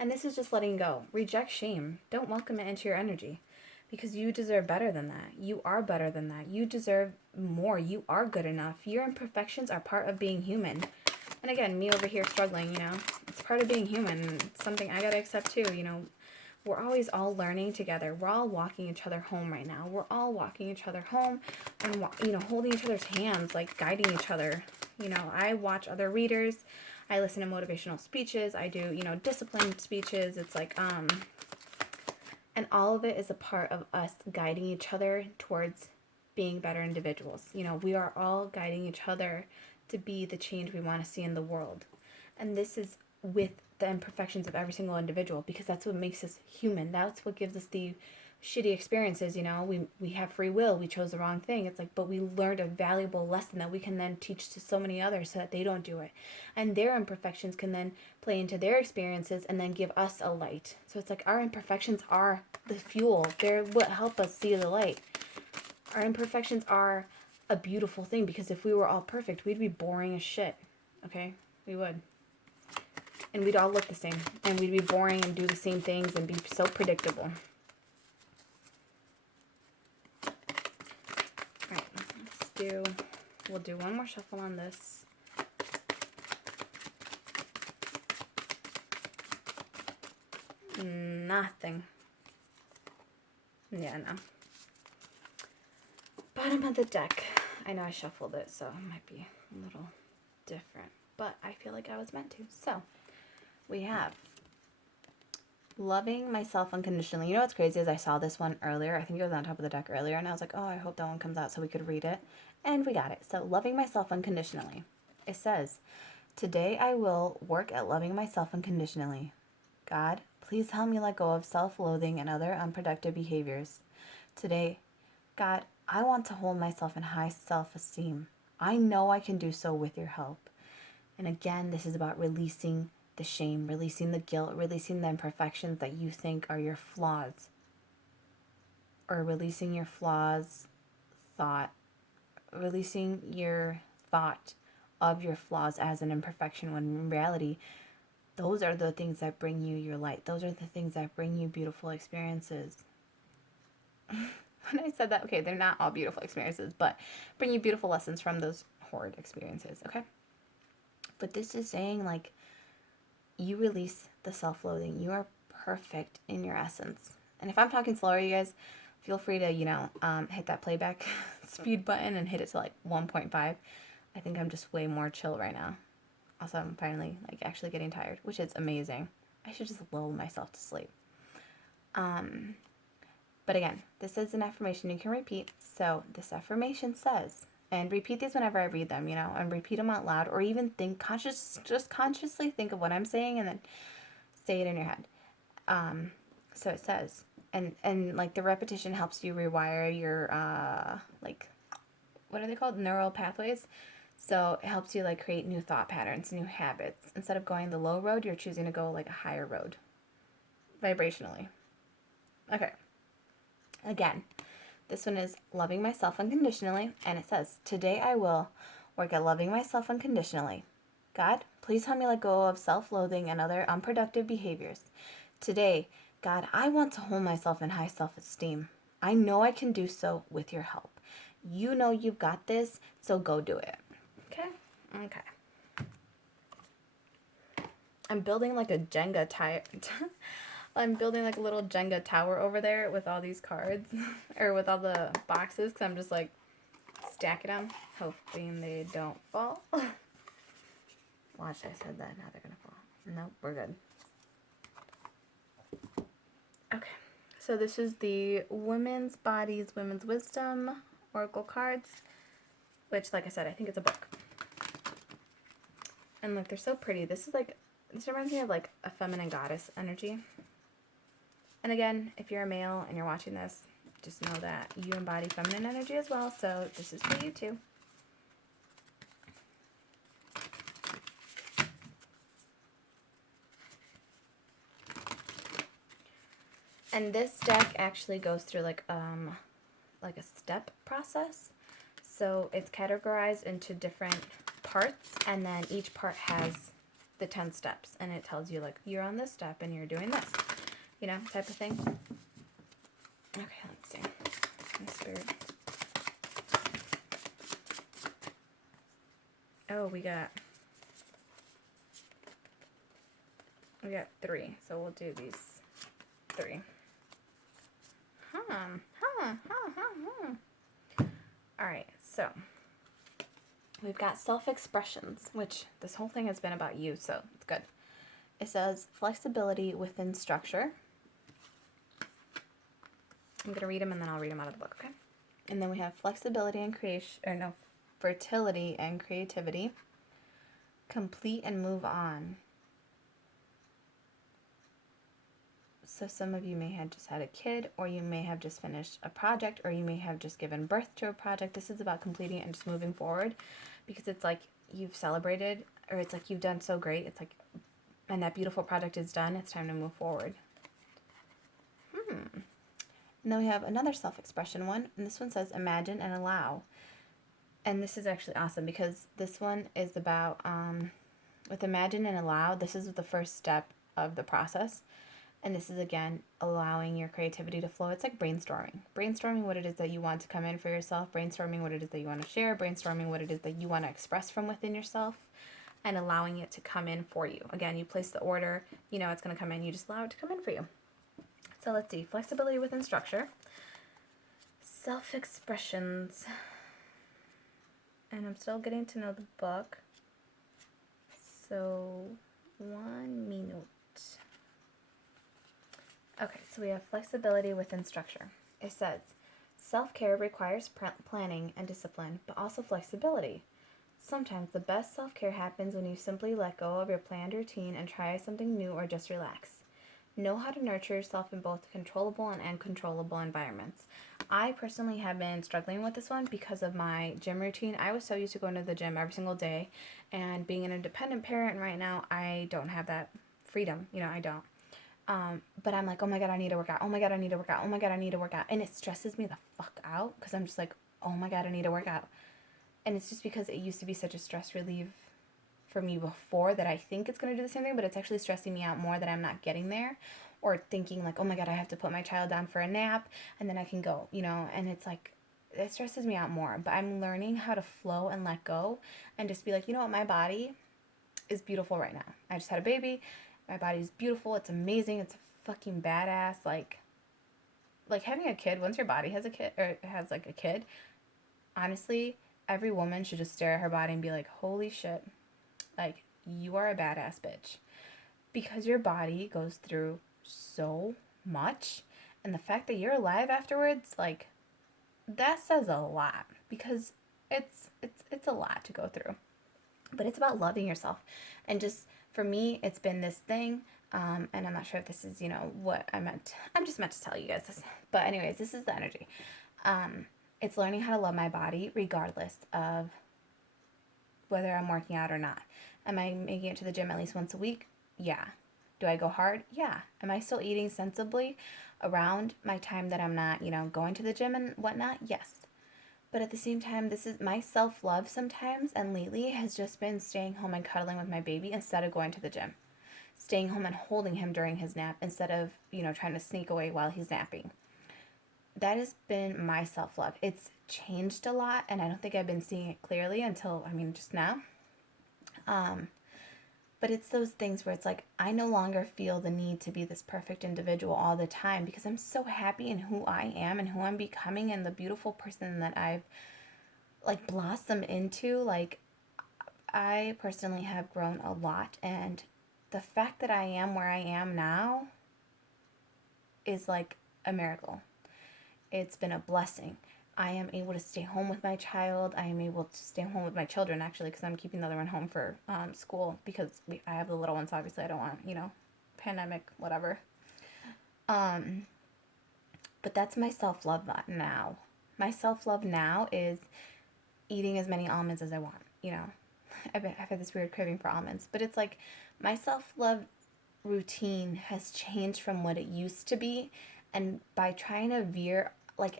And this is just letting go. Reject shame. Don't welcome it into your energy, because you deserve better than that. You are better than that. You deserve more. You are good enough. Your imperfections are part of being human. And again, me over here struggling, you know, it's part of being human. It's something I gotta accept too, you know. We're always all learning together. We're all walking each other home right now. We're all walking each other home and, you know, holding each other's hands, like guiding each other. You know, I watch other readers. I listen to motivational speeches. I do, you know, disciplined speeches. It's like, and all of it is a part of us guiding each other towards being better individuals. You know, we are all guiding each other to be the change we want to see in the world. And this is with the imperfections of every single individual, because that's what makes us human. That's what gives us the shitty experiences, you know. We have free will. We chose the wrong thing. It's like, but we learned a valuable lesson that we can then teach to so many others so that they don't do it. And their imperfections can then play into their experiences and then give us a light. So it's like our imperfections are the fuel. They're what help us see the light. Our imperfections are a beautiful thing, because if we were all perfect, we'd be boring as shit. Okay? We would. And we'd all look the same. And we'd be boring and do the same things and be so predictable. Alright, we'll do one more shuffle on this. Nothing. Yeah, no. Bottom of the deck. I know I shuffled it, so it might be a little different. But I feel like I was meant to. So, we have loving myself unconditionally. You know what's crazy is I saw this one earlier. I think it was on top of the deck earlier. And I was like, oh, I hope that one comes out so we could read it. And we got it. So, loving myself unconditionally. It says, today I will work at loving myself unconditionally. God, please help me let go of self-loathing and other unproductive behaviors. Today, God, I want to hold myself in high self-esteem. I know I can do so with your help. And again, this is about releasing the shame, releasing the guilt, releasing the imperfections that you think are your flaws. Or releasing your flaws thought. Releasing your thought of your flaws as an imperfection, when in reality, those are the things that bring you your light. Those are the things that bring you beautiful experiences. When I said that, okay, they're not all beautiful experiences, but bring you beautiful lessons from those horrid experiences, okay? But this is saying, like, you release the self-loathing. You are perfect in your essence. And if I'm talking slower, you guys, feel free to, you know, hit that playback speed button and hit it to, like, 1.5. I think I'm just way more chill right now. Also, I'm finally, like, actually getting tired, which is amazing. I should just lull myself to sleep. But again, this is an affirmation you can repeat. So this affirmation says, and repeat these whenever I read them, you know, and repeat them out loud, or even just consciously think of what I'm saying and then say it in your head. So it says, and like the repetition helps you rewire your, like, what are they called? Neural pathways. So it helps you, like, create new thought patterns, new habits. Instead of going the low road, you're choosing to go, like, a higher road, vibrationally. Okay. Again, this one is loving myself unconditionally, and it says, today I will work at loving myself unconditionally. God, please help me let go of self-loathing and other unproductive behaviors. Today, God, I want to hold myself in high self-esteem. I know I can do so with your help. You know you've got this, so go do it. Okay? Okay. I'm building like a Jenga I'm building like a little Jenga tower over there with all these cards, or with all the boxes, because I'm just like stacking them, hoping they don't fall. Watch, I said that, now they're gonna fall. Nope, we're good. Okay, so this is the Women's Bodies, Women's Wisdom Oracle cards, which, like I said, I think it's a book. And look, they're so pretty. This reminds me of like a feminine goddess energy. And again, if you're a male and you're watching this, just know that you embody feminine energy as well, so this is for you too. And this deck actually goes through like a step process. So it's categorized into different parts, and then each part has the 10 steps, and it tells you like you're on this step and you're doing this, you know, type of thing. Okay, let's see. My spirit. Oh, we got We got 3, so we'll do these 3. Alright, so we've got self-expressions, which this whole thing has been about you, so it's good. It says flexibility within structure. I'm going to read them and then I'll read them out of the book, okay? And then we have flexibility and fertility and creativity. Complete and move on. So some of you may have just had a kid, or you may have just finished a project, or you may have just given birth to a project. This is about completing and just moving forward, because it's like you've celebrated, or it's like you've done so great. It's like, and that beautiful project is done. It's time to move forward. And then we have another self-expression one, and this one says imagine and allow. And this is actually awesome, because this one is about, with imagine and allow, this is the first step of the process. And this is, again, allowing your creativity to flow. It's like brainstorming. Brainstorming what it is that you want to come in for yourself. Brainstorming what it is that you want to share. Brainstorming what it is that you want to express from within yourself. And allowing it to come in for you. Again, you place the order. You know it's going to come in. You just allow it to come in for you. So let's see. Flexibility within structure. Self-expressions. And I'm still getting to know the book. So, 1 minute. Okay, so we have flexibility within structure. It says, self-care requires planning and discipline, but also flexibility. Sometimes the best self-care happens when you simply let go of your planned routine and try something new or just relax. Know how to nurture yourself in both controllable and uncontrollable environments. I personally have been struggling with this one because of my gym routine. I was so used to going to the gym every single day, and being an independent parent right now, I don't have that freedom. I don't. But I'm like, oh my God, I need to work out. Oh my God, I need to work out. Oh my God, I need to work out. And it stresses me the fuck out, because I'm just like, oh my God, I need to work out. And it's just because it used to be such a stress relief for me before that I think it's going to do the same thing, but it's actually stressing me out more that I'm not getting there, or thinking like, oh my God, I have to put my child down for a nap and then I can go, and it's like, it stresses me out more. But I'm learning how to flow and let go and just be like, you know what, my body is beautiful right now. I just had a baby. My body's beautiful. It's amazing. It's fucking badass. Like having a kid, once your body has a kid, or has like a kid, honestly, every woman should just stare at her body and be like, holy shit, like, you are a badass bitch. Because your body goes through so much, and the fact that you're alive afterwards, like, that says a lot, because it's a lot to go through. But it's about loving yourself. And just, for me, it's been this thing, and I'm not sure if this is, what I meant. I'm just meant to tell you guys this. But anyways, this is the energy. It's learning how to love my body regardless of whether I'm working out or not. Am I making it to the gym at least once a week? Yeah. Do I go hard? Yeah. Am I still eating sensibly around my time that I'm not, going to the gym and whatnot? Yes. But at the same time, this is my self-love sometimes, and lately has just been staying home and cuddling with my baby instead of going to the gym. Staying home and holding him during his nap instead of, trying to sneak away while he's napping. That has been my self-love. It's changed a lot, and I don't think I've been seeing it clearly until, just now. But it's those things where it's like, I no longer feel the need to be this perfect individual all the time, because I'm so happy in who I am and who I'm becoming and the beautiful person that I've like blossomed into. Like, I personally have grown a lot, and the fact that I am where I am now is like a miracle. It's been a blessing. I am able to stay home with my child. I am able to stay home with my children, actually, because I'm keeping the other one home for school, because I have the little ones, so obviously I don't want, pandemic, whatever. But that's my self-love now. My self-love now is eating as many almonds as I want, I've had this weird craving for almonds, but it's like my self-love routine has changed from what it used to be, and by trying to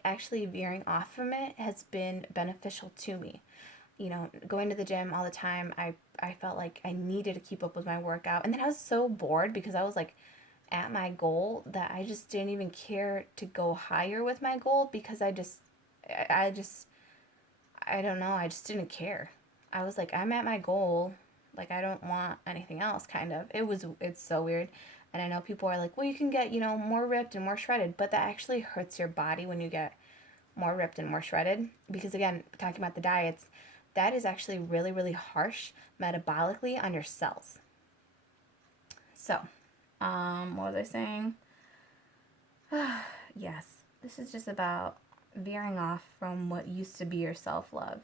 actually veering off from it has been beneficial to me. Going to the gym all the time, I felt like I needed to keep up with my workout. And then I was so bored because I was like at my goal that I just didn't even care to go higher with my goal, because I don't know, I just didn't care. I was like, I'm at my goal, Like, I don't want anything else, kind of. It's so weird. And I know people are like, well, you can get, more ripped and more shredded, but that actually hurts your body when you get more ripped and more shredded. Because again, talking about the diets, that is actually really, really harsh metabolically on your cells. So, what was I saying? Yes, this is just about veering off from what used to be your self-love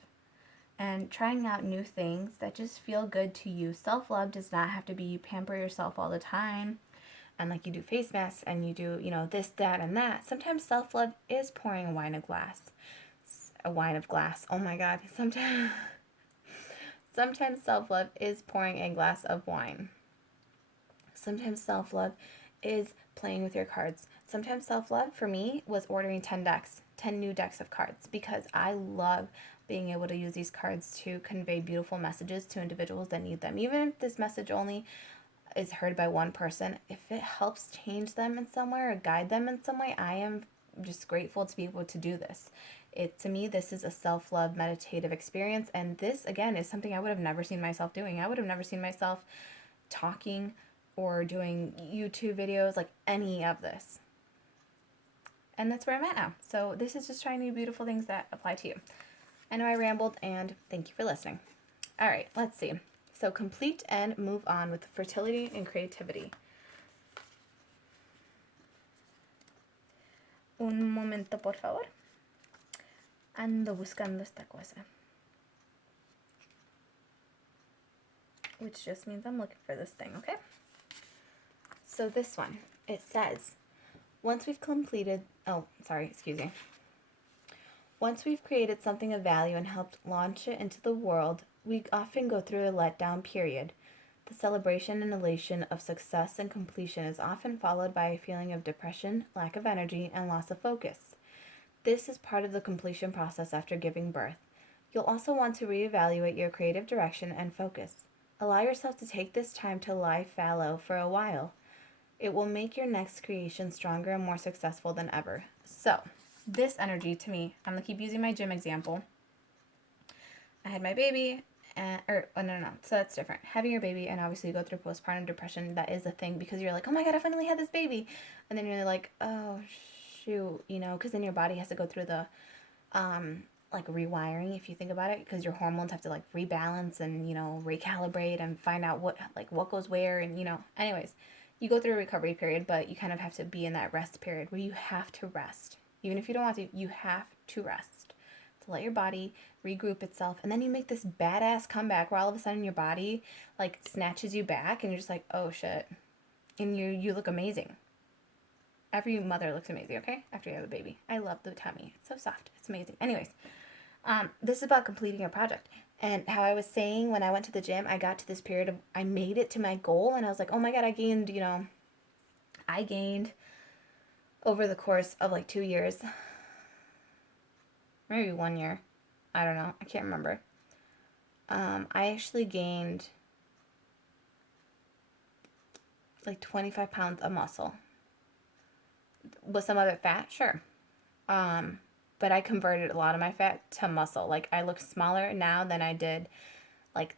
and trying out new things that just feel good to you. Self-love does not have to be pamper yourself all the time and like you do face masks and you do, this, that, and that. Sometimes self-love is pouring a wine of glass. Oh my God. Sometimes self-love is pouring a glass of wine. Sometimes self-love is playing with your cards. Sometimes self-love for me was ordering 10 new decks of cards, because I love being able to use these cards to convey beautiful messages to individuals that need them. Even if this message only is heard by one person, if it helps change them in some way or guide them in some way, I am just grateful to be able to do this. To me, this is a self-love meditative experience, and this, again, is something I would have never seen myself doing. I would have never seen myself talking or doing YouTube videos, like any of this. And that's where I'm at now. So this is just trying new beautiful things that apply to you. I know I rambled, and thank you for listening. All right, let's see. So complete and move on with fertility and creativity. Un momento, por favor. Ando buscando esta cosa. Which just means I'm looking for this thing, okay? So this one, it says, once we've created something of value and helped launch it into the world, we often go through a letdown period. The celebration and elation of success and completion is often followed by a feeling of depression, lack of energy, and loss of focus. This is part of the completion process after giving birth. You'll also want to reevaluate your creative direction and focus. Allow yourself to take this time to lie fallow for a while. It will make your next creation stronger and more successful than ever. So, this energy to me, I'm going to keep using my gym example. I had my baby, so that's different. Having your baby, and obviously you go through postpartum depression, that is a thing, because you're like, oh my God, I finally had this baby. And then you're like, oh shoot, because then your body has to go through the, rewiring, if you think about it, because your hormones have to rebalance and, recalibrate and find out what goes where, and, anyways. You go through a recovery period, but you kind of have to be in that rest period where you have to rest. Even if you don't want to, you have to rest. To let your body regroup itself. And then you make this badass comeback where all of a sudden your body snatches you back and you're just like, oh shit. And you look amazing. Every mother looks amazing, okay? After you have a baby. I love the tummy. It's so soft. It's amazing. Anyways, this is about completing your project. And how I was saying, when I went to the gym, I got to this period of, I made it to my goal, and I was like, oh my God, I gained over the course of 2 years, maybe 1 year, I don't know, I can't remember. I actually gained 25 pounds of muscle. Was some of it fat? Sure. But I converted a lot of my fat to muscle. I look smaller now than I did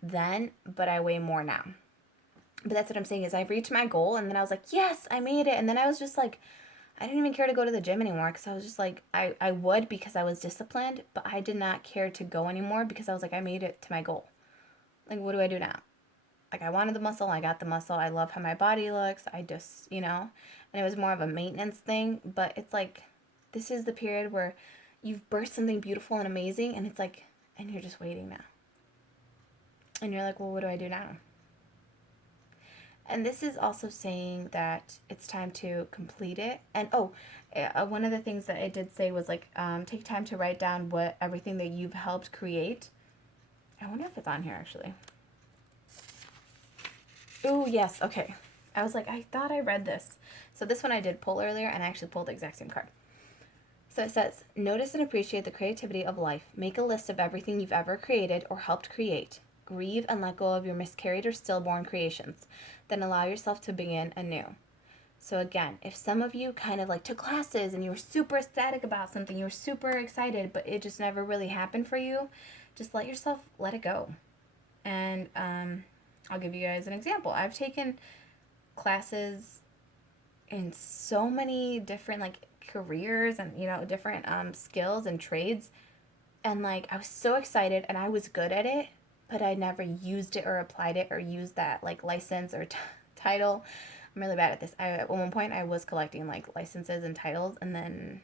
then, but I weigh more now. But that's what I'm saying, is I reached my goal, and then I was like, yes, I made it. And then I was just I didn't even care to go to the gym anymore, because I was just I would, because I was disciplined, but I did not care to go anymore because I was I made it to my goal. What do I do now? I wanted the muscle, I got the muscle, I love how my body looks, I just, and it was more of a maintenance thing, but it's this is the period where you've birthed something beautiful and amazing, and it's and you're just waiting now. And you're well, what do I do now? And this is also saying that it's time to complete it. And one of the things that it did say was take time to write down everything that you've helped create. I wonder if it's on here actually. Oh, yes, okay. I was I thought I read this. So this one I did pull earlier, and I actually pulled the exact same card. So it says, notice and appreciate the creativity of life. Make a list of everything you've ever created or helped create. Grieve and let go of your miscarried or stillborn creations. Then allow yourself to begin anew. So again, if some of you kind of took classes and you were super ecstatic about something, you were super excited, but it just never really happened for you, just let it go. And I'll give you guys an example. I've taken classes in so many different like careers and different skills and trades, and like I was so excited and I was good at it, but I never used it or applied it or used that like license or title. I'm really bad at this. At one point I was collecting like licenses and titles, and then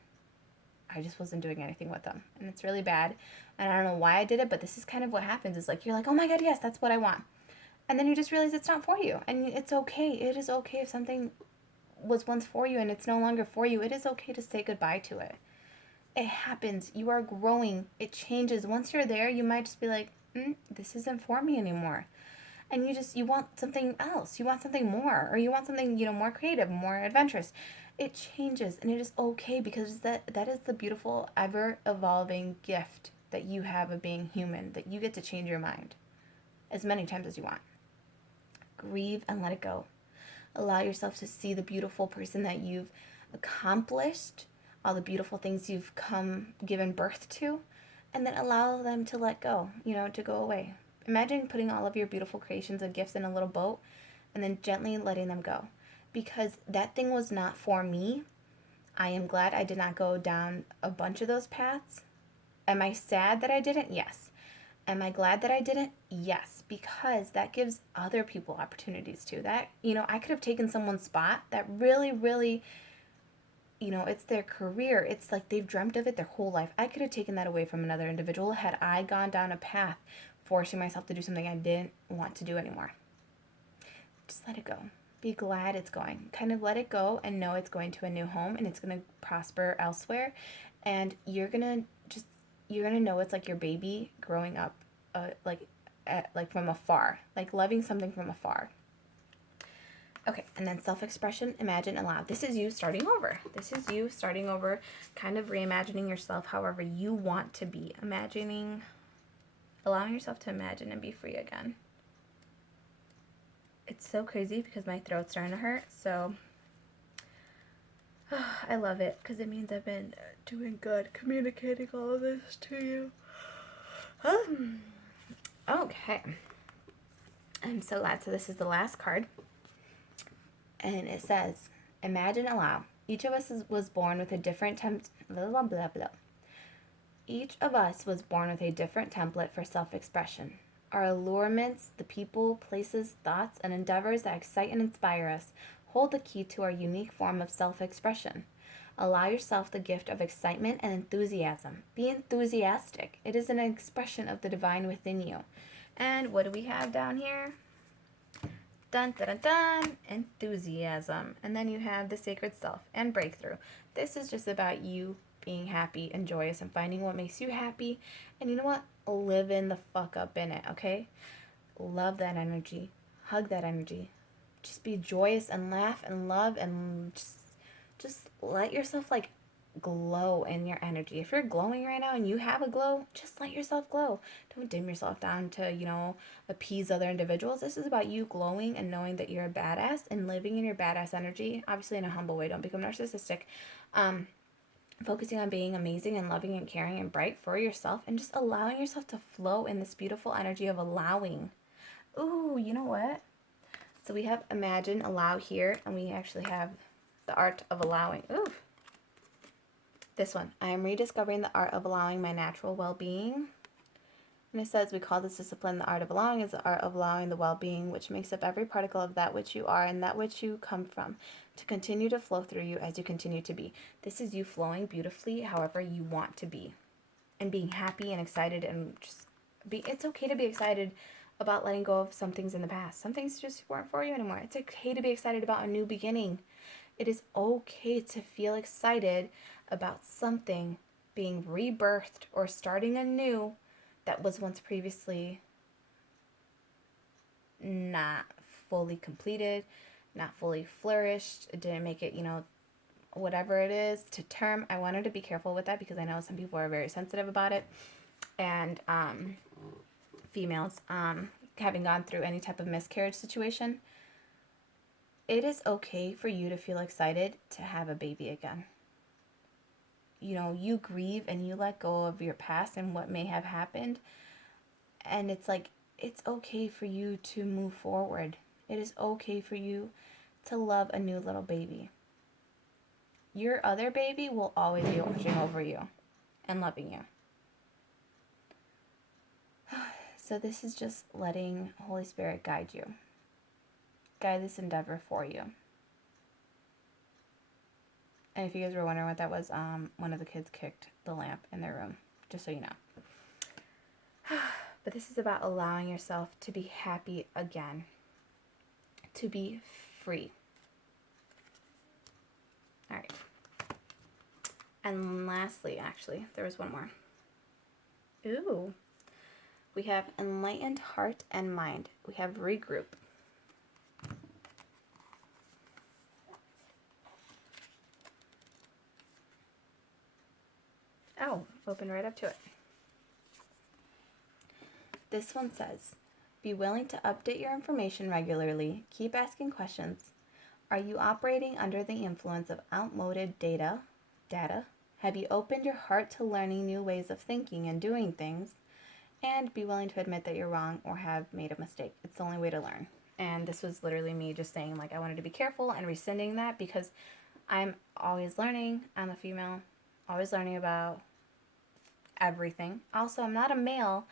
I just wasn't doing anything with them, and it's really bad. And I don't know why I did it, but this is kind of what happens. Is like you're like, oh my god, yes, that's what I want, and then you just realize it's not for you, and it's okay. It is okay if something was once for you and it's no longer for you. It is okay to say goodbye to it. It happens. You are growing. It changes. Once you're there, you might just be like, this isn't for me anymore. And you want something else. You want something more, or you want something, more creative, more adventurous. It changes, and it is okay, because that is the beautiful, ever evolving gift that you have of being human, that you get to change your mind as many times as you want. Grieve and let it go. Allow yourself to see the beautiful person that you've accomplished, all the beautiful things you've given birth to, and then allow them to let go, to go away. Imagine putting all of your beautiful creations and gifts in a little boat and then gently letting them go. Because that thing was not for me. I am glad I did not go down a bunch of those paths. Am I sad that I didn't? Yes. Am I glad that I didn't? Yes, because that gives other people opportunities too. That, I could have taken someone's spot that really, really, it's their career. It's like they've dreamt of it their whole life. I could have taken that away from another individual had I gone down a path forcing myself to do something I didn't want to do anymore. Just let it go. Be glad it's going. Kind of let it go and know it's going to a new home and it's going to prosper elsewhere. And you're going to know it's like your baby growing up, like from afar, like loving something from afar. Okay, and then self-expression, imagine, allow. This is you starting over. This is you starting over, kind of reimagining yourself however you want to be. Allowing yourself to imagine and be free again. It's so crazy because my throat's starting to hurt, so I love it because it means I've been doing good communicating all of this to you. Okay. I'm so glad. So this is the last card. And it says, imagine, allow. Each of us was born with a different blah, blah, blah, blah. Each of us was born with a different template for self-expression. Our allurements, the people, places, thoughts, and endeavors that excite and inspire us hold the key to our unique form of self-expression. Allow yourself the gift of excitement and enthusiasm. Be enthusiastic. It is an expression of the divine within you. And what do we have down here? Dun, dun, dun, dun. Enthusiasm. And then you have the sacred self and breakthrough. This is just about you being happy and joyous and finding what makes you happy. And you know what? Living the fuck up in it, okay? Love that energy. Hug that energy. Just be joyous and laugh and love and just let yourself like glow in your energy. If you're glowing right now and you have a glow, just let yourself glow. Don't dim yourself down to, appease other individuals. This is about you glowing and knowing that you're a badass and living in your badass energy. Obviously in a humble way. Don't become narcissistic. Focusing on being amazing and loving and caring and bright for yourself and just allowing yourself to flow in this beautiful energy of allowing. Ooh, you know what? So we have imagine, allow here, and we actually have the art of allowing. Ooh. This one. I am rediscovering the art of allowing my natural well-being. And it says we call this discipline the art of allowing is the art of allowing the well-being which makes up every particle of that which you are and that which you come from to continue to flow through you as you continue to be. This is you flowing beautifully however you want to be and being happy and excited and just be. It's okay to be excited about letting go of some things in the past. Some things just weren't for you anymore. It's okay to be excited about a new beginning. It is okay to feel excited about something being rebirthed or starting anew that was once previously not fully completed, not fully flourished. It didn't make it, whatever it is to term. I wanted to be careful with that because I know some people are very sensitive about it. And females, having gone through any type of miscarriage situation, it is okay for you to feel excited to have a baby again. You grieve and you let go of your past and what may have happened. And it's like, it's okay for you to move forward. It is okay for you to love a new little baby. Your other baby will always be watching over you and loving you. So this is just letting Holy Spirit guide you. Guide this endeavor for you. And if you guys were wondering what that was, one of the kids kicked the lamp in their room, just so you know. But this is about allowing yourself to be happy again, to be free. All right. And lastly, actually, there was one more. Ooh. We have enlightened heart and mind. We have regroup. Oh, open right up to it. This one says, be willing to update your information regularly. Keep asking questions. Are you operating under the influence of outmoded data? Have you opened your heart to learning new ways of thinking and doing things? And be willing to admit that you're wrong or have made a mistake. It's the only way to learn. And this was literally me just saying, like, I wanted to be careful and rescinding that because I'm always learning. I'm a female, always learning about everything. Also, I'm not a male,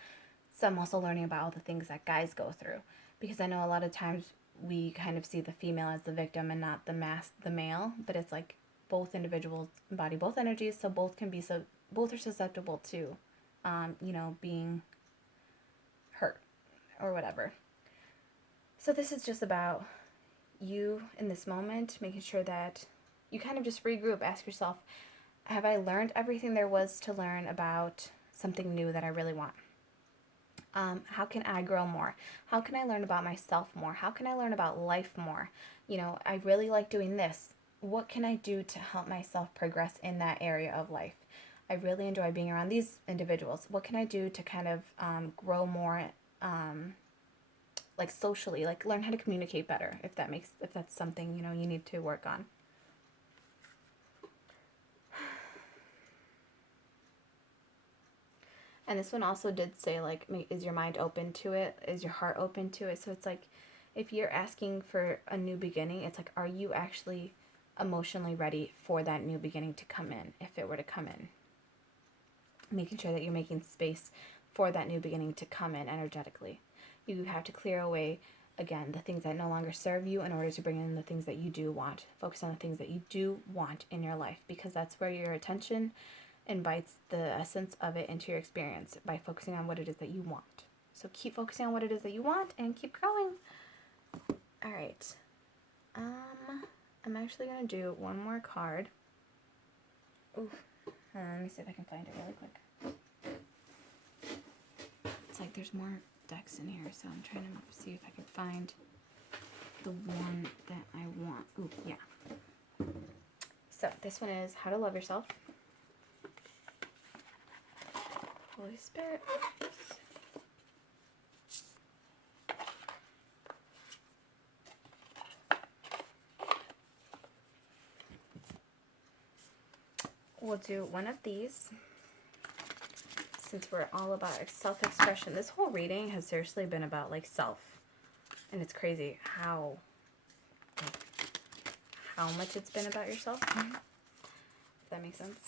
so I'm also learning about all the things that guys go through. Because I know a lot of times we kind of see the female as the victim and not the male. But it's like both individuals embody both energies, so both are susceptible to, being hurt or whatever. So this is just about you in this moment, making sure that you kind of just regroup, ask yourself, have I learned everything there was to learn about something new that I really want? How can I grow more? How can I learn about myself more? How can I learn about life more? I really like doing this. What can I do to help myself progress in that area of life? I really enjoy being around these individuals. What can I do to kind of grow more, like socially, like learn how to communicate better, if that's something, you need to work on. And this one also did say, like, is your mind open to it? Is your heart open to it? So it's like, if you're asking for a new beginning, it's like, are you actually emotionally ready for that new beginning to come in, if it were to come in? Making sure that you're making space for that new beginning to come in energetically. You have to clear away, again, the things that no longer serve you in order to bring in the things that you do want. Focus on the things that you do want in your life, because that's where your attention invites the essence of it into your experience, by focusing on what it is that you want. So keep focusing on what it is that you want and keep growing. All right. I'm actually going to do one more card. Ooh. Let me see if I can find it really quick. It's like there's more decks in here, so I'm trying to see if I can find the one that I want. Ooh, yeah. So this one is How to Love Yourself. Holy Spirit. We'll do one of these, since we're all about self-expression. This whole reading has seriously been about, like, self. And it's crazy how much it's been about yourself. If that makes sense.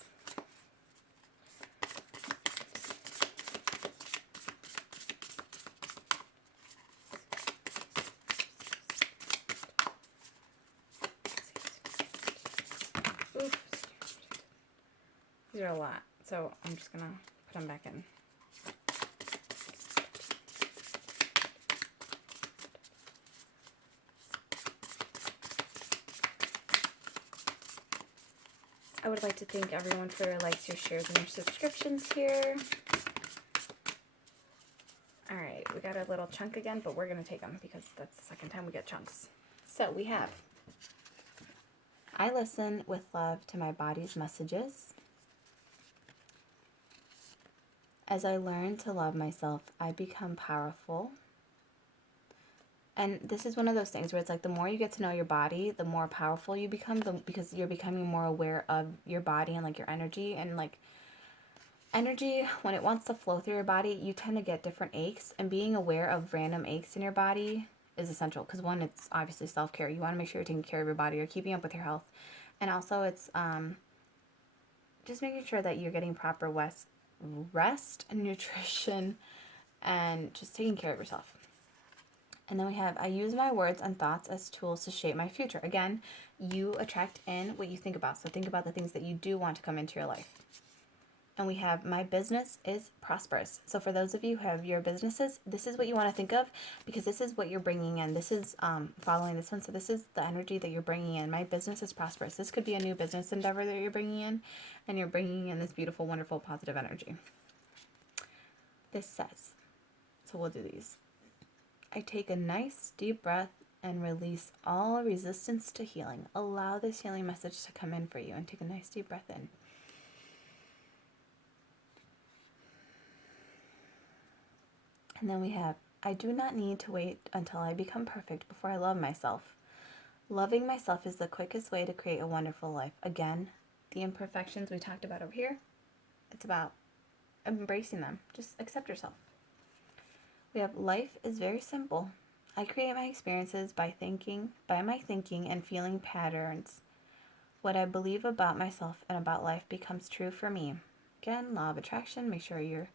These are a lot, so I'm just gonna put them back in. I would like to thank everyone for your likes, your shares, and your subscriptions here. Alright, we got a little chunk again, but we're gonna take them because that's the second time we get chunks. So we have, I listen with love to my body's messages. As I learn to love myself, I become powerful. And this is one of those things where it's like the more you get to know your body, the more powerful you become, because you're becoming more aware of your body and, like, your energy. And, like, Energy, when it wants to flow through your body, you tend to get different aches, and being aware of random aches in your body is essential because one, it's obviously self-care. You want to make sure you're taking care of your body, you're keeping up with your health, and also it's just making sure that you're getting proper rest and nutrition and just taking care of yourself. And then we have, I use my words and thoughts as tools to shape my future. Again, you attract in what you think about. So think about the things that you do want to come into your life. And we have, my business is prosperous. So for those of you who have your businesses, this is what you want to think of because this is what you're bringing in. This is following this one. So this is the energy that you're bringing in. My business is prosperous. This could be a new business endeavor that you're bringing in, and you're bringing in this beautiful, wonderful, positive energy. This says, so we'll do these. I take a nice deep breath and release all resistance to healing. Allow this healing message to come in for you and take a nice deep breath in. And then we have, I do not need to wait until I become perfect before I love myself. Loving myself is the quickest way to create a wonderful life. Again, the imperfections we talked about over here, it's about embracing them. Just accept yourself. We have, life is very simple. I create my experiences by my thinking and feeling patterns. What I believe about myself and about life becomes true for me. Again, law of attraction, make sure you're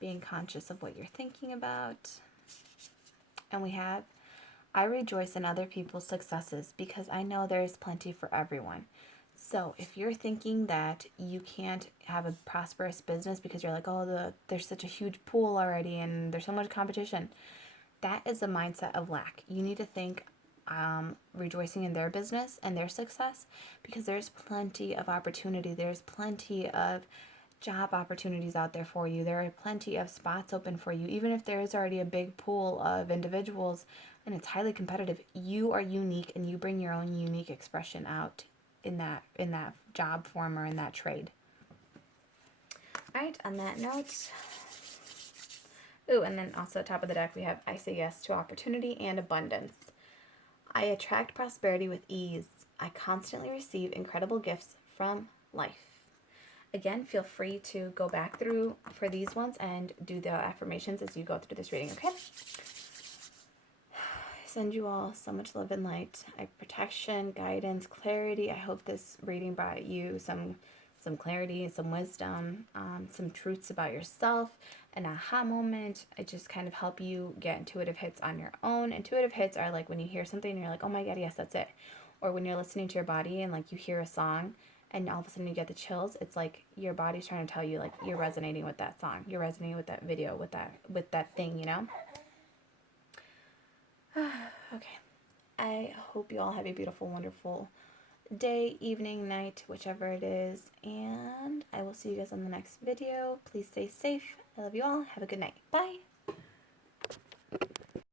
being conscious of what you're thinking about. And we have, I rejoice in other people's successes because I know there is plenty for everyone. So if you're thinking that you can't have a prosperous business because you're like, oh, there's such a huge pool already and there's so much competition, that is a mindset of lack. You need to think rejoicing in their business and their success because there's plenty of opportunity. There's plenty of job opportunities out there for you. There are plenty of spots open for you. Even if there is already a big pool of individuals and it's highly competitive, you are unique and you bring your own unique expression out in that job form or in that trade. All right, on that note, and then also at the top of the deck we have, I say yes to opportunity and abundance. I attract prosperity with ease. I constantly receive incredible gifts from life. Again, feel free to go back through for these ones and do the affirmations as you go through this reading, okay? I send you all so much love and light. I have protection, guidance, clarity. I hope this reading brought you some clarity, some wisdom, some truths about yourself, an aha moment. I just kind of help you get intuitive hits on your own. Intuitive hits are like when you hear something and you're like, oh my God, yes, that's it. Or when you're listening to your body and like you hear a song and all of a sudden you get the chills. It's like your body's trying to tell you like you're resonating with that song. You're resonating with that video, with that thing, you know? Okay. I hope you all have a beautiful, wonderful day, evening, night, whichever it is. And I will see you guys on the next video. Please stay safe. I love you all. Have a good night. Bye.